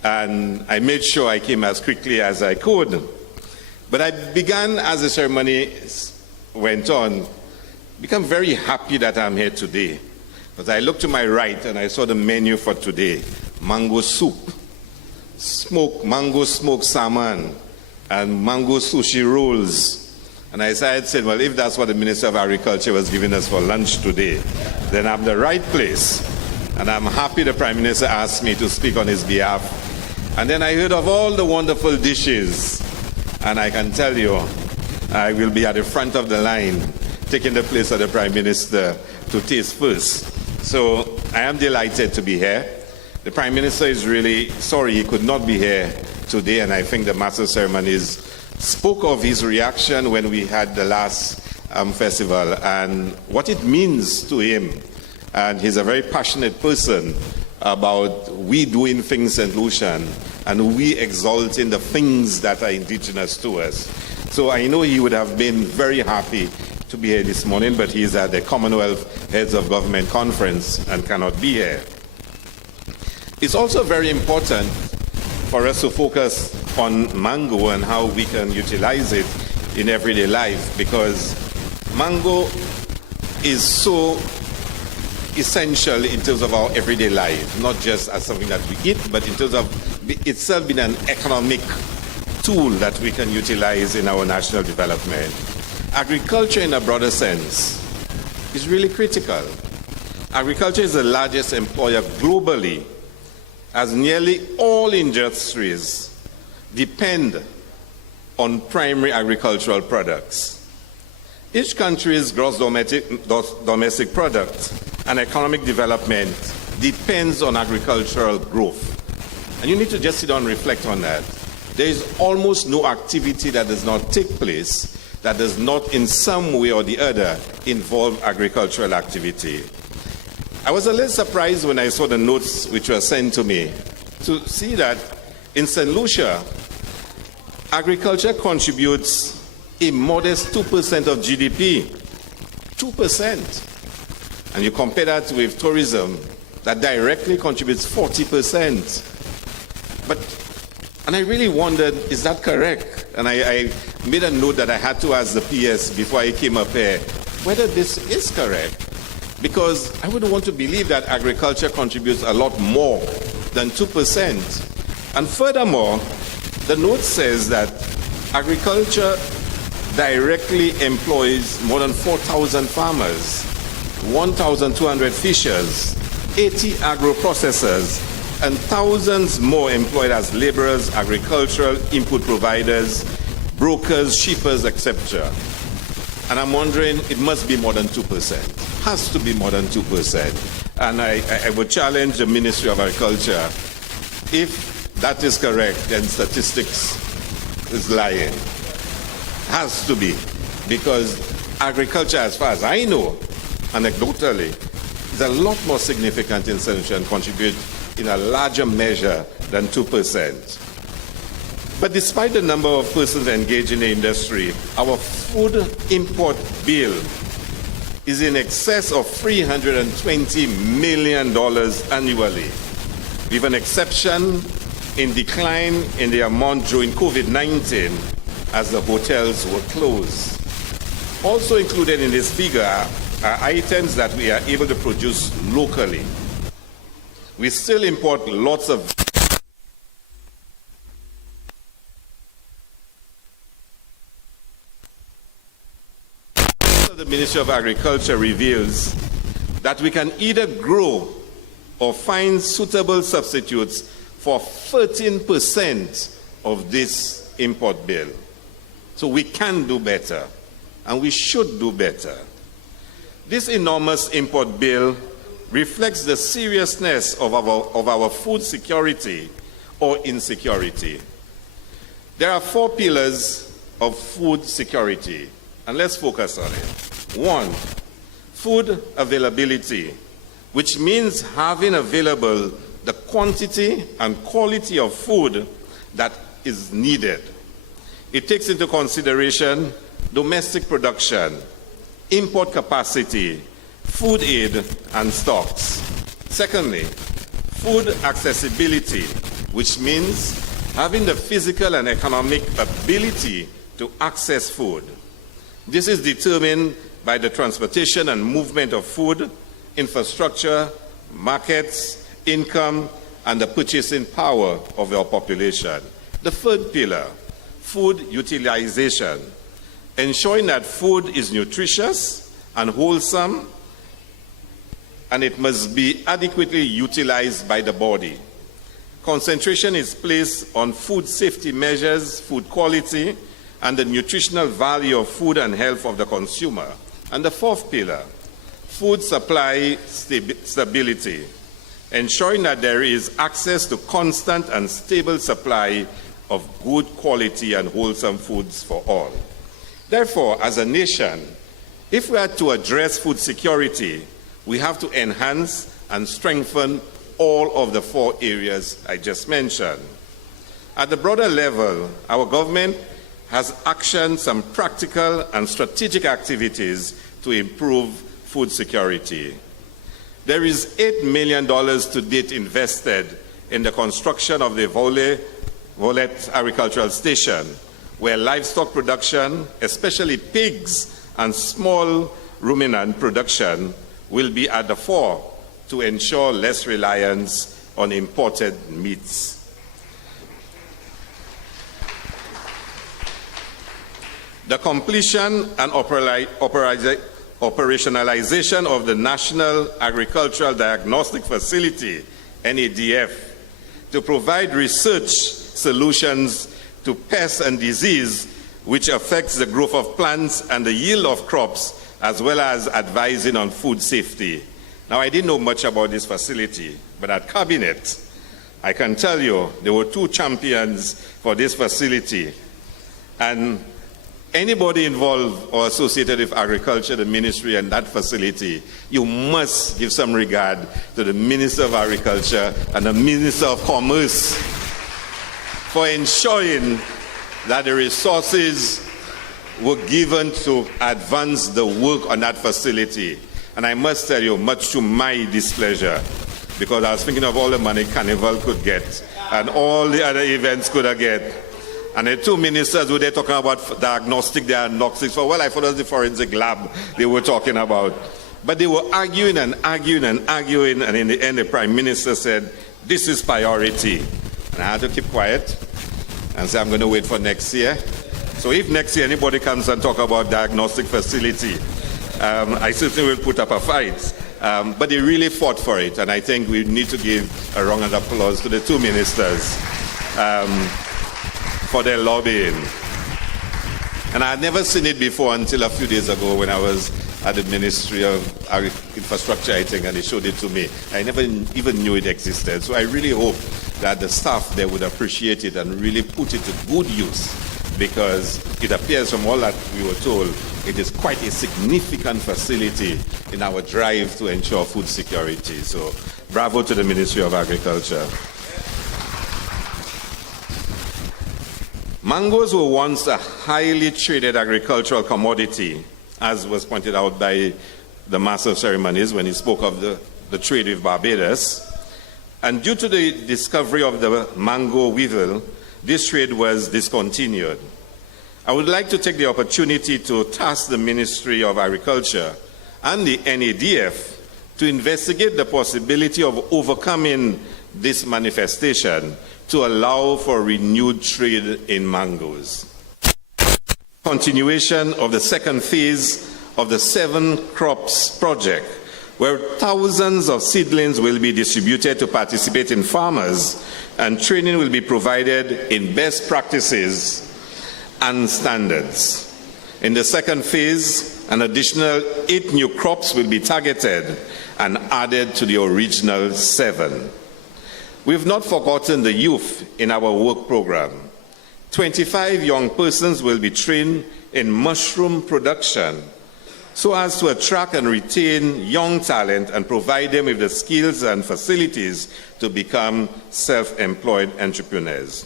And I made sure I came as quickly as I could. But I began, as the ceremony went on, become very happy that I'm here today. Because I looked to my right and I saw the menu for today. Mango soup, mango smoked salmon, and mango sushi rolls. And I said, well, if that's what the Minister of Agriculture was giving us for lunch today, then I'm the right place. And I'm happy the Prime Minister asked me to speak on his behalf. And then I heard of all the wonderful dishes. And I can tell you, I will be at the front of the line, taking the place of the Prime Minister to taste first. So I am delighted to be here. The Prime Minister is really sorry he could not be here today, and I think the Master of Ceremonies spoke of his reaction when we had the last festival and what it means to him. And he's a very passionate person about we doing things St. Lucian and we exalting the things that are indigenous to us. So I know he would have been very happy to be here this morning, but he's at the Commonwealth Heads of Government Conference and cannot be here. It's also very important for us to focus on mango and how we can utilize it in everyday life, because mango is so essential in terms of our everyday life, not just as something that we eat, but in terms of itself being an economic tool that we can utilize in our national development. Agriculture in a broader sense is really critical. Agriculture is the largest employer globally, as nearly all industries depend on primary agricultural products. Each country's gross domestic product and economic development depends on agricultural growth. And you need to just sit down and reflect on that. There is almost no activity that does not take place that does not in some way or the other involve agricultural activity. I was a little surprised when I saw the notes which were sent to me to see that in St. Lucia, agriculture contributes a modest 2% of GDP. 2%. And you compare that with tourism, that directly contributes 40%. And I really wondered, is that correct? And I made a note that I had to ask the PS before I came up here, whether this is correct. Because I wouldn't want to believe that agriculture contributes a lot more than 2%. And furthermore, the note says that agriculture directly employs more than 4,000 farmers, 1,200 fishers, 80 agro-processors, and thousands more employed as laborers, agricultural input providers, brokers, shippers, etc. And I'm wondering, it must be more than 2%. Has to be more than 2%. And I would challenge the Ministry of Agriculture. If that is correct, then statistics is lying. Has to be. Because agriculture, as far as I know, anecdotally, is a lot more significant in St. Lucia and contribute in a larger measure than 2%. But despite the number of persons engaged in the industry, our food import bill is in excess of $320 million annually, with an exception in decline in the amount during COVID-19 as the hotels were closed. Also included in this figure are items that we are able to produce locally. We still import lots of the Ministry of Agriculture reveals that we can either grow or find suitable substitutes for 13% of this import bill. So we can do better, and we should do better. This enormous import bill reflects the seriousness of our food security or insecurity. There are 4 pillars of food security, and let's focus on it. 1, food availability, which means having available the quantity and quality of food that is needed. It takes into consideration domestic production, import capacity, food aid, and stocks. Secondly, food accessibility, which means having the physical and economic ability to access food. This is determined by the transportation and movement of food, infrastructure, markets, income, and the purchasing power of our population. The third pillar, food utilization, ensuring that food is nutritious and wholesome, and it must be adequately utilized by the body. Concentration is placed on food safety measures, food quality, and the nutritional value of food and health of the consumer. And the fourth pillar, food supply stability, ensuring that there is access to constant and stable supply of good quality and wholesome foods for all. Therefore, as a nation, if we are to address food security, we have to enhance and strengthen all of the four areas I just mentioned. At the broader level, our government has actioned some practical and strategic activities to improve food security. There is $8 million to date invested in the construction of the Volet Agricultural Station, where livestock production, especially pigs and small ruminant production, will be at the fore to ensure less reliance on imported meats. The completion and operationalization of the National Agricultural Diagnostic Facility, NADF, to provide research solutions to pests and disease which affects the growth of plants and the yield of crops, as well as advising on food safety. Now, I didn't know much about this facility, but at Cabinet, I can tell you there were two champions for this facility. And anybody involved or associated with agriculture, the ministry, and that facility, you must give some regard to the Minister of Agriculture and the Minister of Commerce for ensuring that the resources were given to advance the work on that facility. And I must tell you, much to my displeasure, because I was thinking of all the money Carnival could get and all the other events could get. And the two ministers were there talking about diagnostics for, well, I thought it was the forensic lab they were talking about. But they were arguing and arguing and arguing, and in the end the Prime Minister said, this is priority. And I had to keep quiet and say, I'm going to wait for next year. So if next year anybody comes and talk about diagnostic facility, I certainly will put up a fight. But they really fought for it, and I think we need to give a round of applause to the two ministers for their lobbying. And I had never seen it before until a few days ago when I was at the Ministry of Infrastructure, I think, and they showed it to me. I never even knew it existed. So I really hope that the staff there would appreciate it and really put it to good use, because it appears from all that we were told, it is quite a significant facility in our drive to ensure food security. So bravo to the Ministry of Agriculture. Mangoes were once a highly traded agricultural commodity, as was pointed out by the Master of Ceremonies when he spoke of the trade with Barbados. And due to the discovery of the mango weevil, this trade was discontinued. I would like to take the opportunity to task the Ministry of Agriculture and the NADF to investigate the possibility of overcoming this manifestation to allow for renewed trade in mangoes. Continuation of the second phase of the 7 Crops project, where thousands of seedlings will be distributed to participating farmers, and training will be provided in best practices and standards. In the second phase, an additional 8 new crops will be targeted and added to the original 7. We've not forgotten the youth in our work program. 25 young persons will be trained in mushroom production, so as to attract and retain young talent and provide them with the skills and facilities to become self-employed entrepreneurs.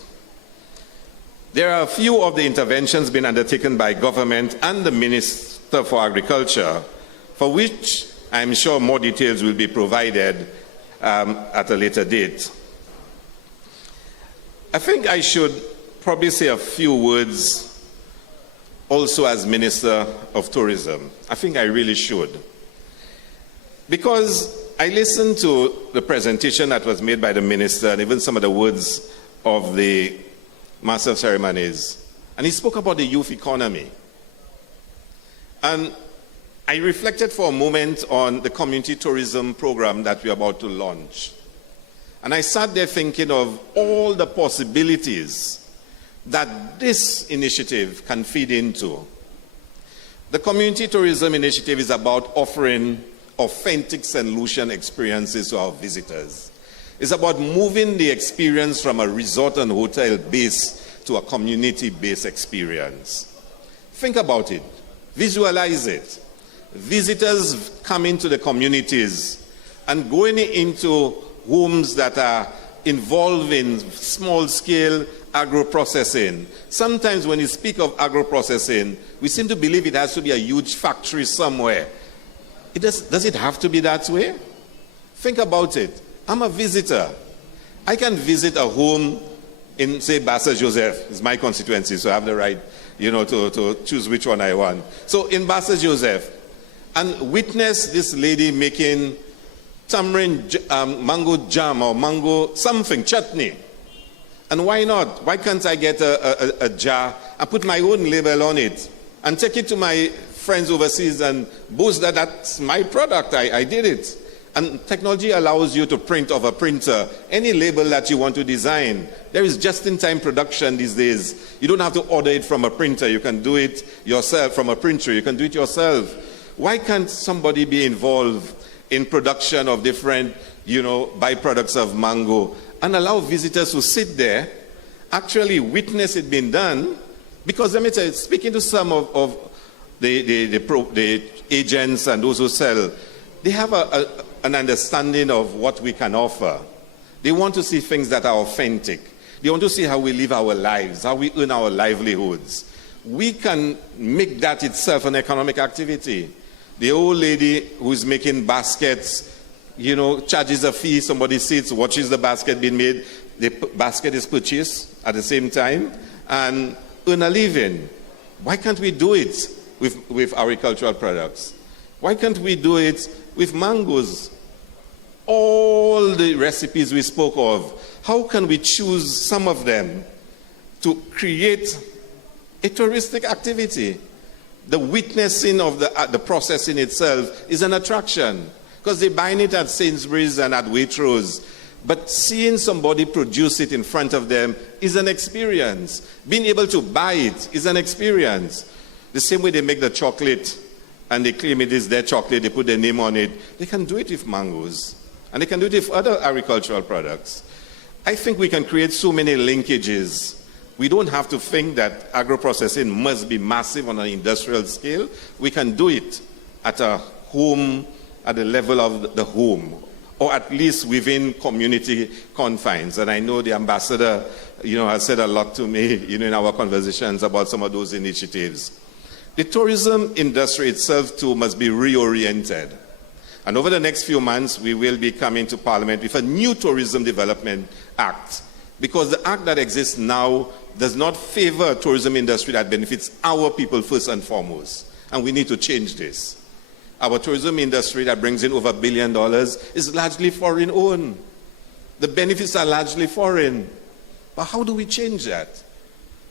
There are a few of the interventions being undertaken by government and the Minister for Agriculture, for which I'm sure more details will be provided at a later date. I think I should probably say a few words also as Minister of Tourism. I think I really should. Because I listened to the presentation that was made by the Minister and even some of the words of the Master of Ceremonies, and he spoke about the youth economy. And I reflected for a moment on the community tourism program that we're about to launch. And I sat there thinking of all the possibilities that this initiative can feed into. The community tourism initiative is about offering authentic St. Lucian experiences to our visitors. It's about moving the experience from a resort and hotel base to a community-based experience. Think about it. Visualize it. Visitors come into the communities and going into homes that are involved in small-scale agro-processing. Sometimes when you speak of agro-processing, we seem to believe it has to be a huge factory somewhere. Does it have to be that way? Think about it. I'm a visitor. I can visit a home in, say, Basse Joseph. It's my constituency, so I have the right, to choose which one I want. So in Basse Joseph, and witness this lady making tamarind mango jam or mango something, chutney. And why not? Why can't I get a jar and put my own label on it and take it to my friends overseas and boast that that's my product, I did it. And technology allows you to print off a printer any label that you want to design. There is just-in-time production these days. You don't have to order it from a printer. You can do it yourself from a printer. You can do it yourself. Why can't somebody be involved in production of different, byproducts of mango and allow visitors to sit there, actually witness it being done? Because let me tell you, speaking to some of the agents and those who sell, they have an understanding of what we can offer. They want to see things that are authentic. They want to see how we live our lives, how we earn our livelihoods. We can make that itself an economic activity. The old lady who's making baskets, charges a fee, somebody sits, watches the basket being made, the basket is purchased at the same time, and earn a living. Why can't we do it with agricultural products? Why can't we do it with mangoes? All the recipes we spoke of, how can we choose some of them to create a touristic activity? The witnessing of the processing itself is an attraction because they're buying it at Sainsbury's and at Waitrose. But seeing somebody produce it in front of them is an experience. Being able to buy it is an experience. The same way they make the chocolate and they claim it is their chocolate, they put their name on it. They can do it with mangoes. And they can do it with other agricultural products. I think we can create so many linkages. We don't have to think that agro-processing must be massive on an industrial scale. We can do it at a home, at the level of the home, or at least within community confines. And I know the ambassador, has said a lot to me, in our conversations about some of those initiatives. The tourism industry itself, too, must be reoriented. And over the next few months, we will be coming to Parliament with a new Tourism Development Act. Because the act that exists now does not favor a tourism industry that benefits our people first and foremost. And we need to change this. Our tourism industry that brings in over $1 billion is largely foreign owned. The benefits are largely foreign. But how do we change that?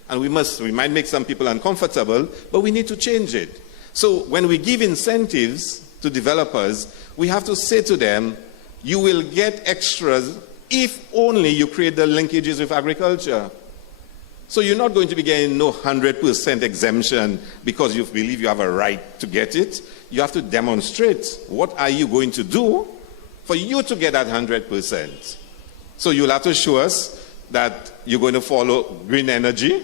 And we might make some people uncomfortable, but we need to change it. So when we give incentives to developers, we have to say to them, you will get extras if only you create the linkages with agriculture. So you're not going to be getting no 100% exemption because you believe you have a right to get it. You have to demonstrate what are you going to do for you to get that 100%. So you'll have to show us that you're going to follow green energy.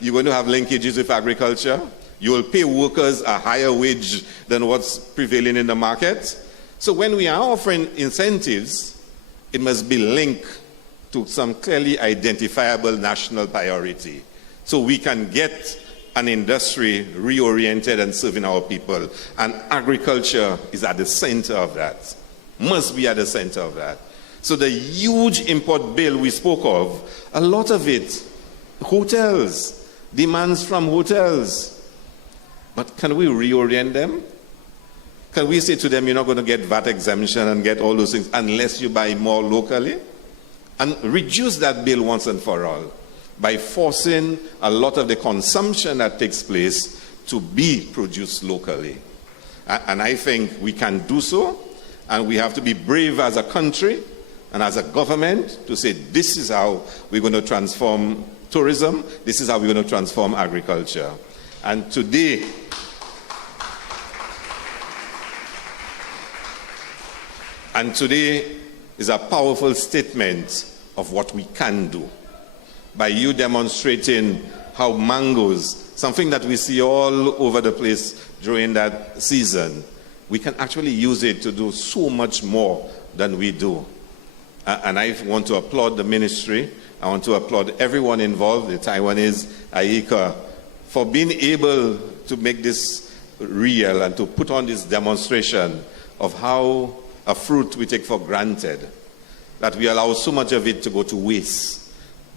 You're going to have linkages with agriculture. You will pay workers a higher wage than what's prevailing in the market. So when we are offering incentives, it must be linked to some clearly identifiable national priority, so we can get an industry reoriented and serving our people. And agriculture is at the center of that, must be at the center of that. So the huge import bill we spoke of, a lot of it, hotels, demands from hotels. But can we reorient them? Can we say to them, you're not going to get VAT exemption and get all those things unless you buy more locally? And reduce that bill once and for all by forcing a lot of the consumption that takes place to be produced locally. And I think we can do so, and we have to be brave as a country and as a government to say, this is how we're going to transform tourism, this is how we're going to transform agriculture. And today is a powerful statement of what we can do by you demonstrating how mangoes, something that we see all over the place during that season, we can actually use it to do so much more than we do. And I want to applaud the ministry. I want to applaud everyone involved, the Taiwanese, AICA, for being able to make this real and to put on this demonstration of how a fruit we take for granted, that we allow so much of it to go to waste.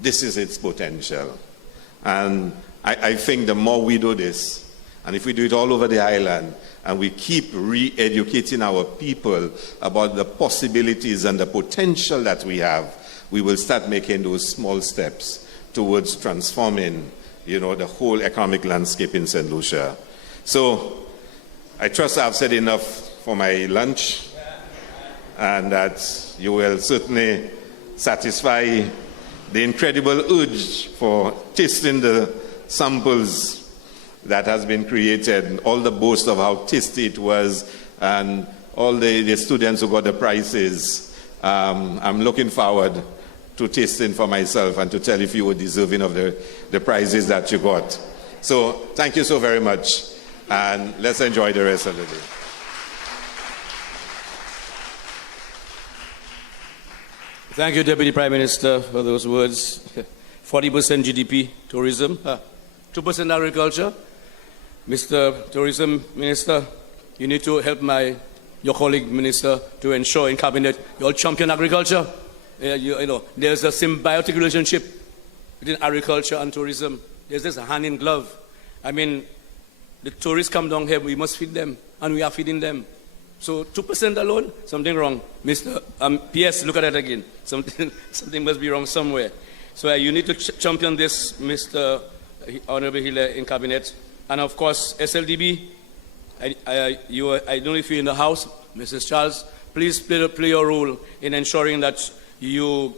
This is its potential. And I think the more we do this, and if we do it all over the island, and we keep re-educating our people about the possibilities and the potential that we have, we will start making those small steps towards transforming, the whole economic landscape in St. Lucia. So I trust I've said enough for my lunch, and that you will certainly satisfy the incredible urge for tasting the samples that has been created, and all the boast of how tasty it was, and all the students who got the prizes. I'm looking forward to tasting for myself and to tell if you were deserving of the prizes that you got. So thank you so very much, and let's enjoy the rest of the day. Thank you, Deputy Prime Minister, for those words. 40% GDP, tourism, 2% agriculture. Mr. Tourism Minister, you need to help your colleague minister to ensure in cabinet you'll champion agriculture. There's a symbiotic relationship between agriculture and tourism. There's just a hand in glove. I mean, the tourists come down here, we must feed them, and we are feeding them. So 2% alone, something wrong. Mr. PS, look at that again. Something must be wrong somewhere. So you need to champion this, Mr. Honorable Hiller, in cabinet. And of course, SLDB, I don't know if you're in the House, Mrs. Charles, please play your role in ensuring that you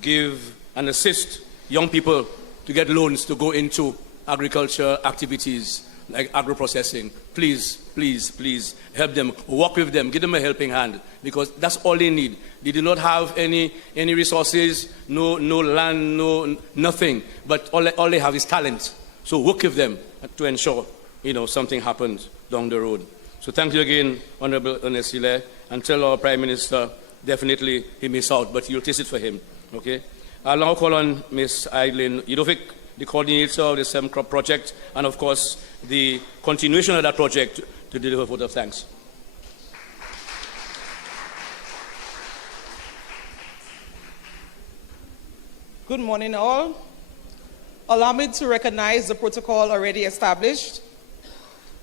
give and assist young people to get loans to go into agriculture activities like agro-processing. Please, please, please help them, work with them, give them a helping hand, because that's all they need. They do not have any resources, no land, no nothing, but all they have is talent. So work with them to ensure, something happens down the road. So thank you again, Honorable Ernest Hiller, and tell our Prime Minister, definitely he missed out, but you'll taste it for him, okay? I'll now call on Ms. Eileen Yudovic, the coordinator of the 7 Crop Project, and of course, the continuation of that project to deliver a vote of thanks. Good morning, all. Allow me to recognize the protocol already established.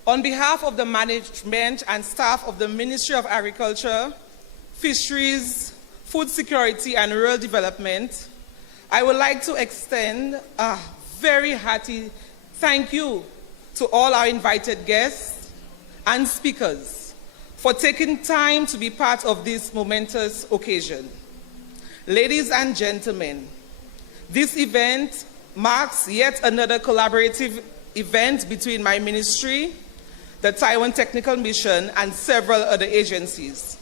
On behalf of the management and staff of the Ministry of Agriculture, Fisheries, Food Security and Rural Development, I would like to extend a very hearty thank you to all our invited guests and speakers for taking time to be part of this momentous occasion. Ladies and gentlemen, this event marks yet another collaborative event between my ministry, the Taiwan Technical Mission, and several other agencies.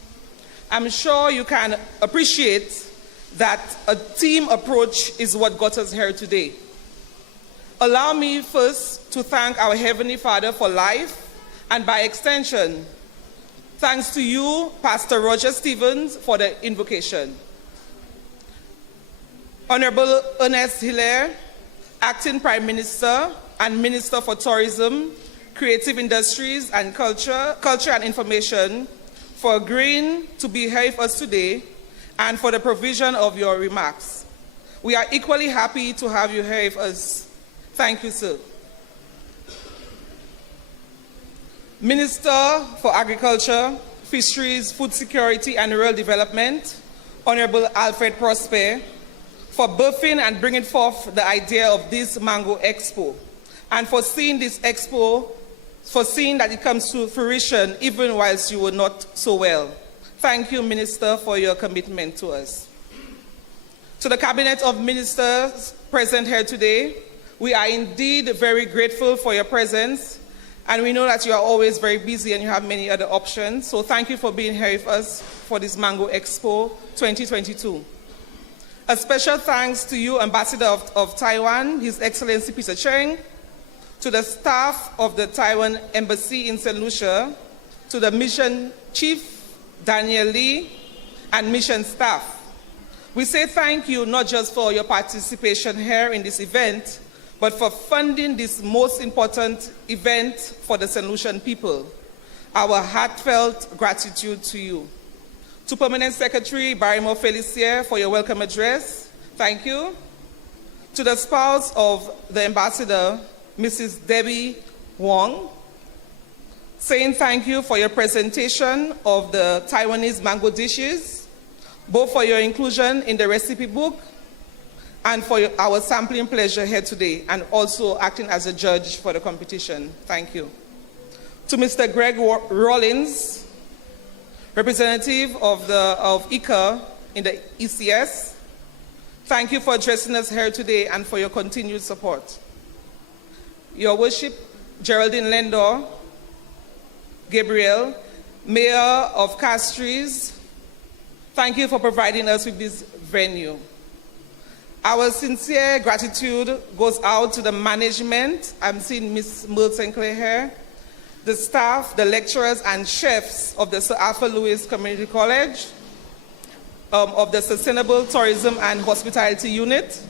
I'm sure you can appreciate that a team approach is what got us here today. Allow me first to thank our Heavenly Father for life, and by extension, thanks to you, Pastor Roger Stevens, for the invocation. Honorable Ernest Hilaire, Acting Prime Minister and Minister for Tourism, Creative Industries and Culture and Information, for agreeing to be here with us today and for the provision of your remarks. We are equally happy to have you here with us. Thank you, sir. Minister for Agriculture, Fisheries, Food Security and Rural Development, Honorable Alfred Prosper, for birthing and bringing forth the idea of this Mango Expo, and for seeing this Expo, for seeing that it comes to fruition even whilst you were not so well. Thank you, Minister, for your commitment to us. To the Cabinet of Ministers present here today, we are indeed very grateful for your presence, and we know that you are always very busy and you have many other options, so thank you for being here with us for this Mango Expo 2022. A special thanks to you, Ambassador of Taiwan, His Excellency Peter Cheng, to the staff of the Taiwan Embassy in St. Lucia, to the Mission Chief, Daniel Lee, and Mission staff. We say thank you not just for your participation here in this event, but for funding this most important event for the St. Lucian people. Our heartfelt gratitude to you. To Permanent Secretary Barrymore Felicier for your welcome address, thank you. To the spouse of the Ambassador, Mrs. Debbie Wong, saying thank you for your presentation of the Taiwanese mango dishes, both for your inclusion in the recipe book and for our sampling pleasure here today, and also acting as a judge for the competition. Thank you. To Mr. Greg Rollins, representative of ICA in the ECS, thank you for addressing us here today and for your continued support. Your Worship, Geraldine Lendor, Gabriel, Mayor of Castries, thank you for providing us with this venue. Our sincere gratitude goes out to the management. I'm seeing Ms. Merle St. Clair here, the staff, the lecturers, and chefs of the Sir Arthur Lewis Community College, of the Sustainable Tourism and Hospitality Unit,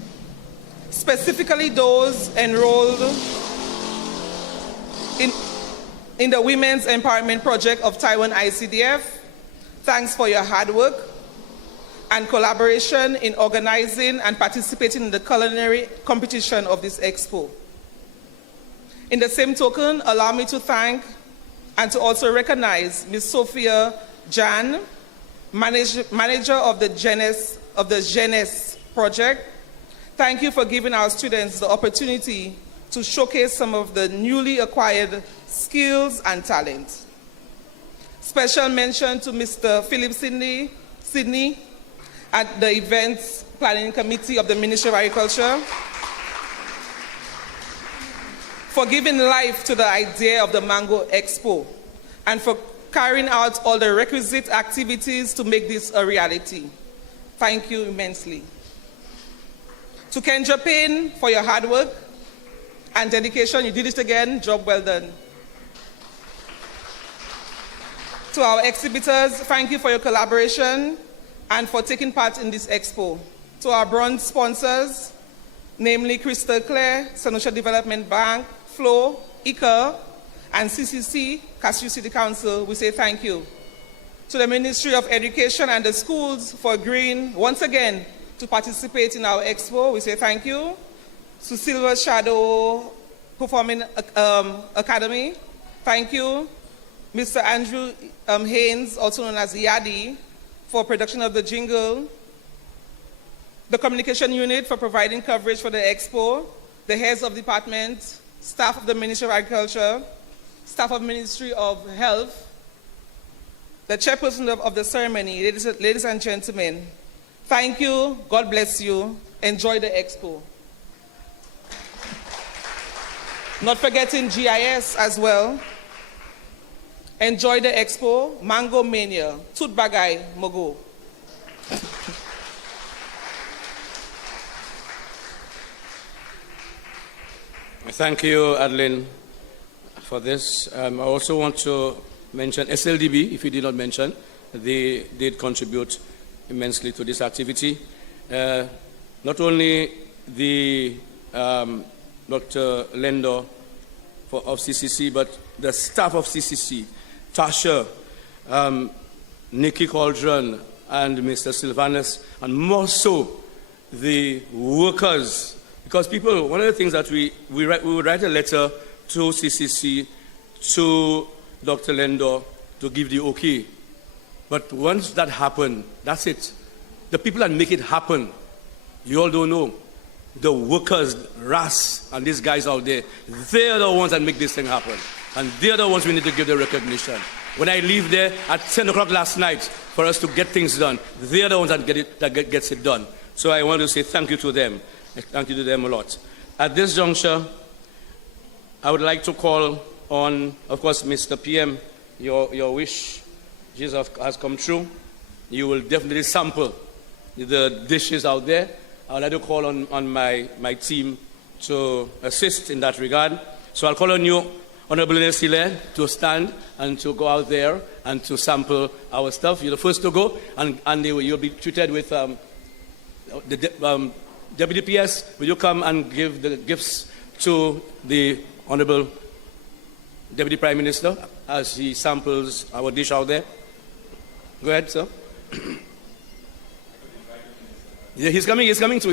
specifically those enrolled in the Women's Empowerment Project of Taiwan ICDF. Thanks for your hard work and collaboration in organizing and participating in the culinary competition of this Expo. In the same token, allow me to thank and to also recognize Ms. Sophia Jan, manager of the Jeunesse project. Thank you for giving our students the opportunity to showcase some of the newly acquired skills and talents. Special mention to Mr. Philip Sidney at the Events Planning Committee of the Ministry of Agriculture for giving life to the idea of the Mango Expo and for carrying out all the requisite activities to make this a reality. Thank you immensely. To Kendra Payne for your hard work and dedication. You did it again. Job well done. To our exhibitors, thank you for your collaboration and for taking part in this expo. To our bronze sponsors, namely Crystal Clear, St. Lucia Development Bank, Flow, ICA, and CCC, Cashew City Council, we say thank you. To the Ministry of Education and the schools for agreeing once again to participate in our expo, we say thank you. To Silver Shadow Performing Academy, thank you. Mr. Andrew Haynes, also known as Yadi, for production of the jingle. The communication unit for providing coverage for the expo. The heads of department, staff of the Ministry of Agriculture, staff of Ministry of Health, the chairperson of the ceremony, ladies and gentlemen, thank you, God bless you, enjoy the expo. Not forgetting GIS as well. Enjoy the expo, Mango Mania, Tut Bagay Mogo. Thank you, Adeline, for this. I also want to mention SLDB, if you did not mention. They did contribute immensely to this activity. Not only the Dr. Lendo of CCC, but the staff of CCC, Tasha, Nikki Cauldron, and Mr. Sylvanus, and more so the workers. Because people, one of the things that we would write a letter to CCC, to Dr. Lendo, to give the okay. But once that happened, that's it. The people that make it happen, you all don't know. The workers, Ras, and these guys out there, they're the ones that make this thing happen. And they're the ones we need to give the recognition. When I leave there at 10 o'clock last night for us to get things done, they're the ones that gets it done. So I want to say thank you to them. Thank you to them a lot. At this juncture, I would like to call on, of course, Mr. PM, your wish has come true. You will definitely sample the dishes out there. I would like to call on my team to assist in that regard. So I'll call on you, Honorable Nesile, to stand and to go out there and to sample our stuff. You're the first to go, and you'll be treated with the Deputy PS. Will you come and give the gifts to the Honorable Deputy Prime Minister as he samples our dish out there? Go ahead, sir. Yeah, he's coming too.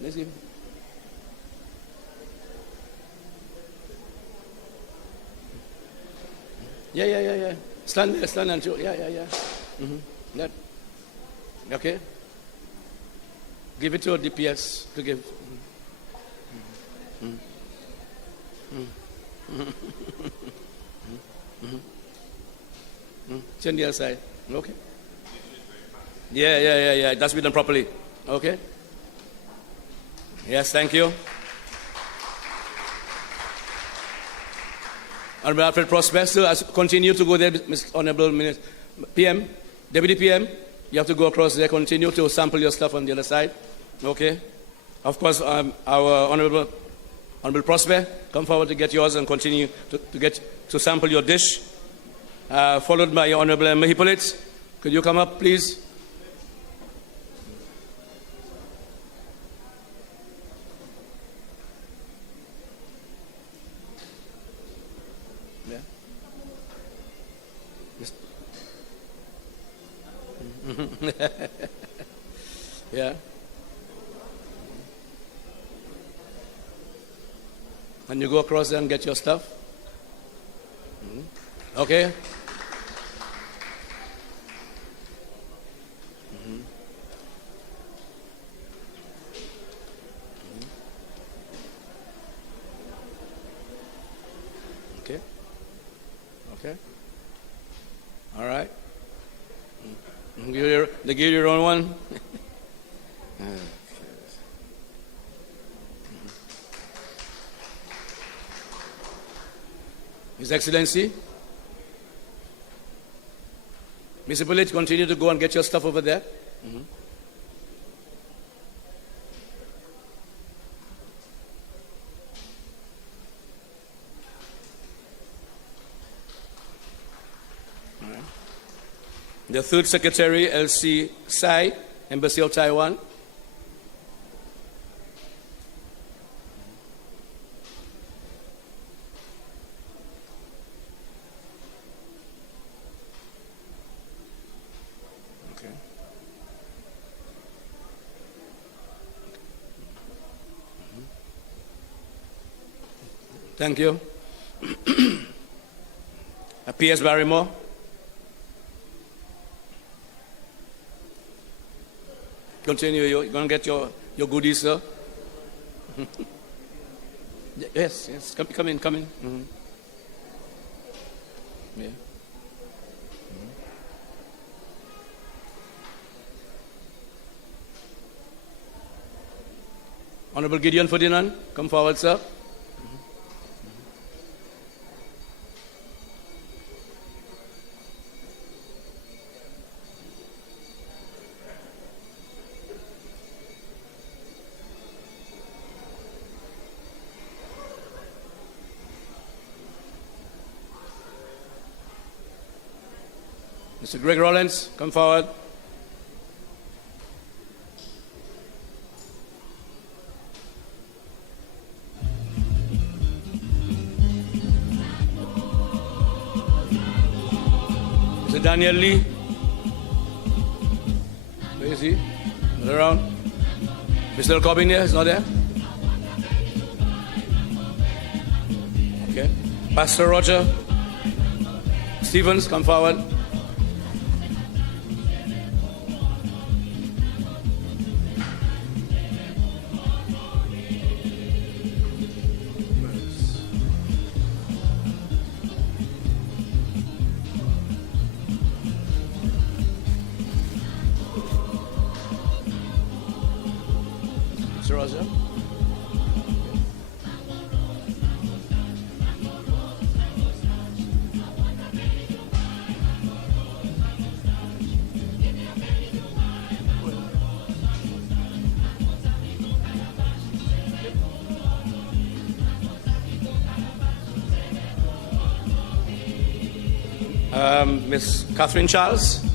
Let's give him. Yeah. Stand and show. Yeah. Mm-hmm. That. Okay. Give it to a DPS to give. Send the other side. Okay. Yeah. That's been done properly. Okay. Yes, thank you. Honorable Alfred Prosper, so continue to go there, Mr. Honorable Minister. PM, Deputy PM, you have to go across there, continue to sample your stuff on the other side. Okay. Of course, our Honorable Prosper, come forward to get yours and continue to sample your dish. Followed by your Honorable Hippolyte. Could you come up, please? Yeah. And you go across there and get your stuff. Okay. Okay. All right. They give you your own one. His Excellency, Mr. Bullet, continue to go and get your stuff over there. All right. The Third Secretary, L.C. Tsai, Embassy of Taiwan. Okay. Thank you. P.S. Barrymore. Continue. You're going to get your goodies, sir. Yes. Come in. Mm-hmm. Yeah. Mm-hmm. Honorable Gideon Ferdinand, come forward, sir. Mm-hmm. Mr. Greg Rollins, come forward. Mr. Daniel Lee. Where is he? Not around. Mr. Corbin here, is not there? Okay. Pastor Roger Stevens, come forward. Mr. Roger. Miss Catherine Charles.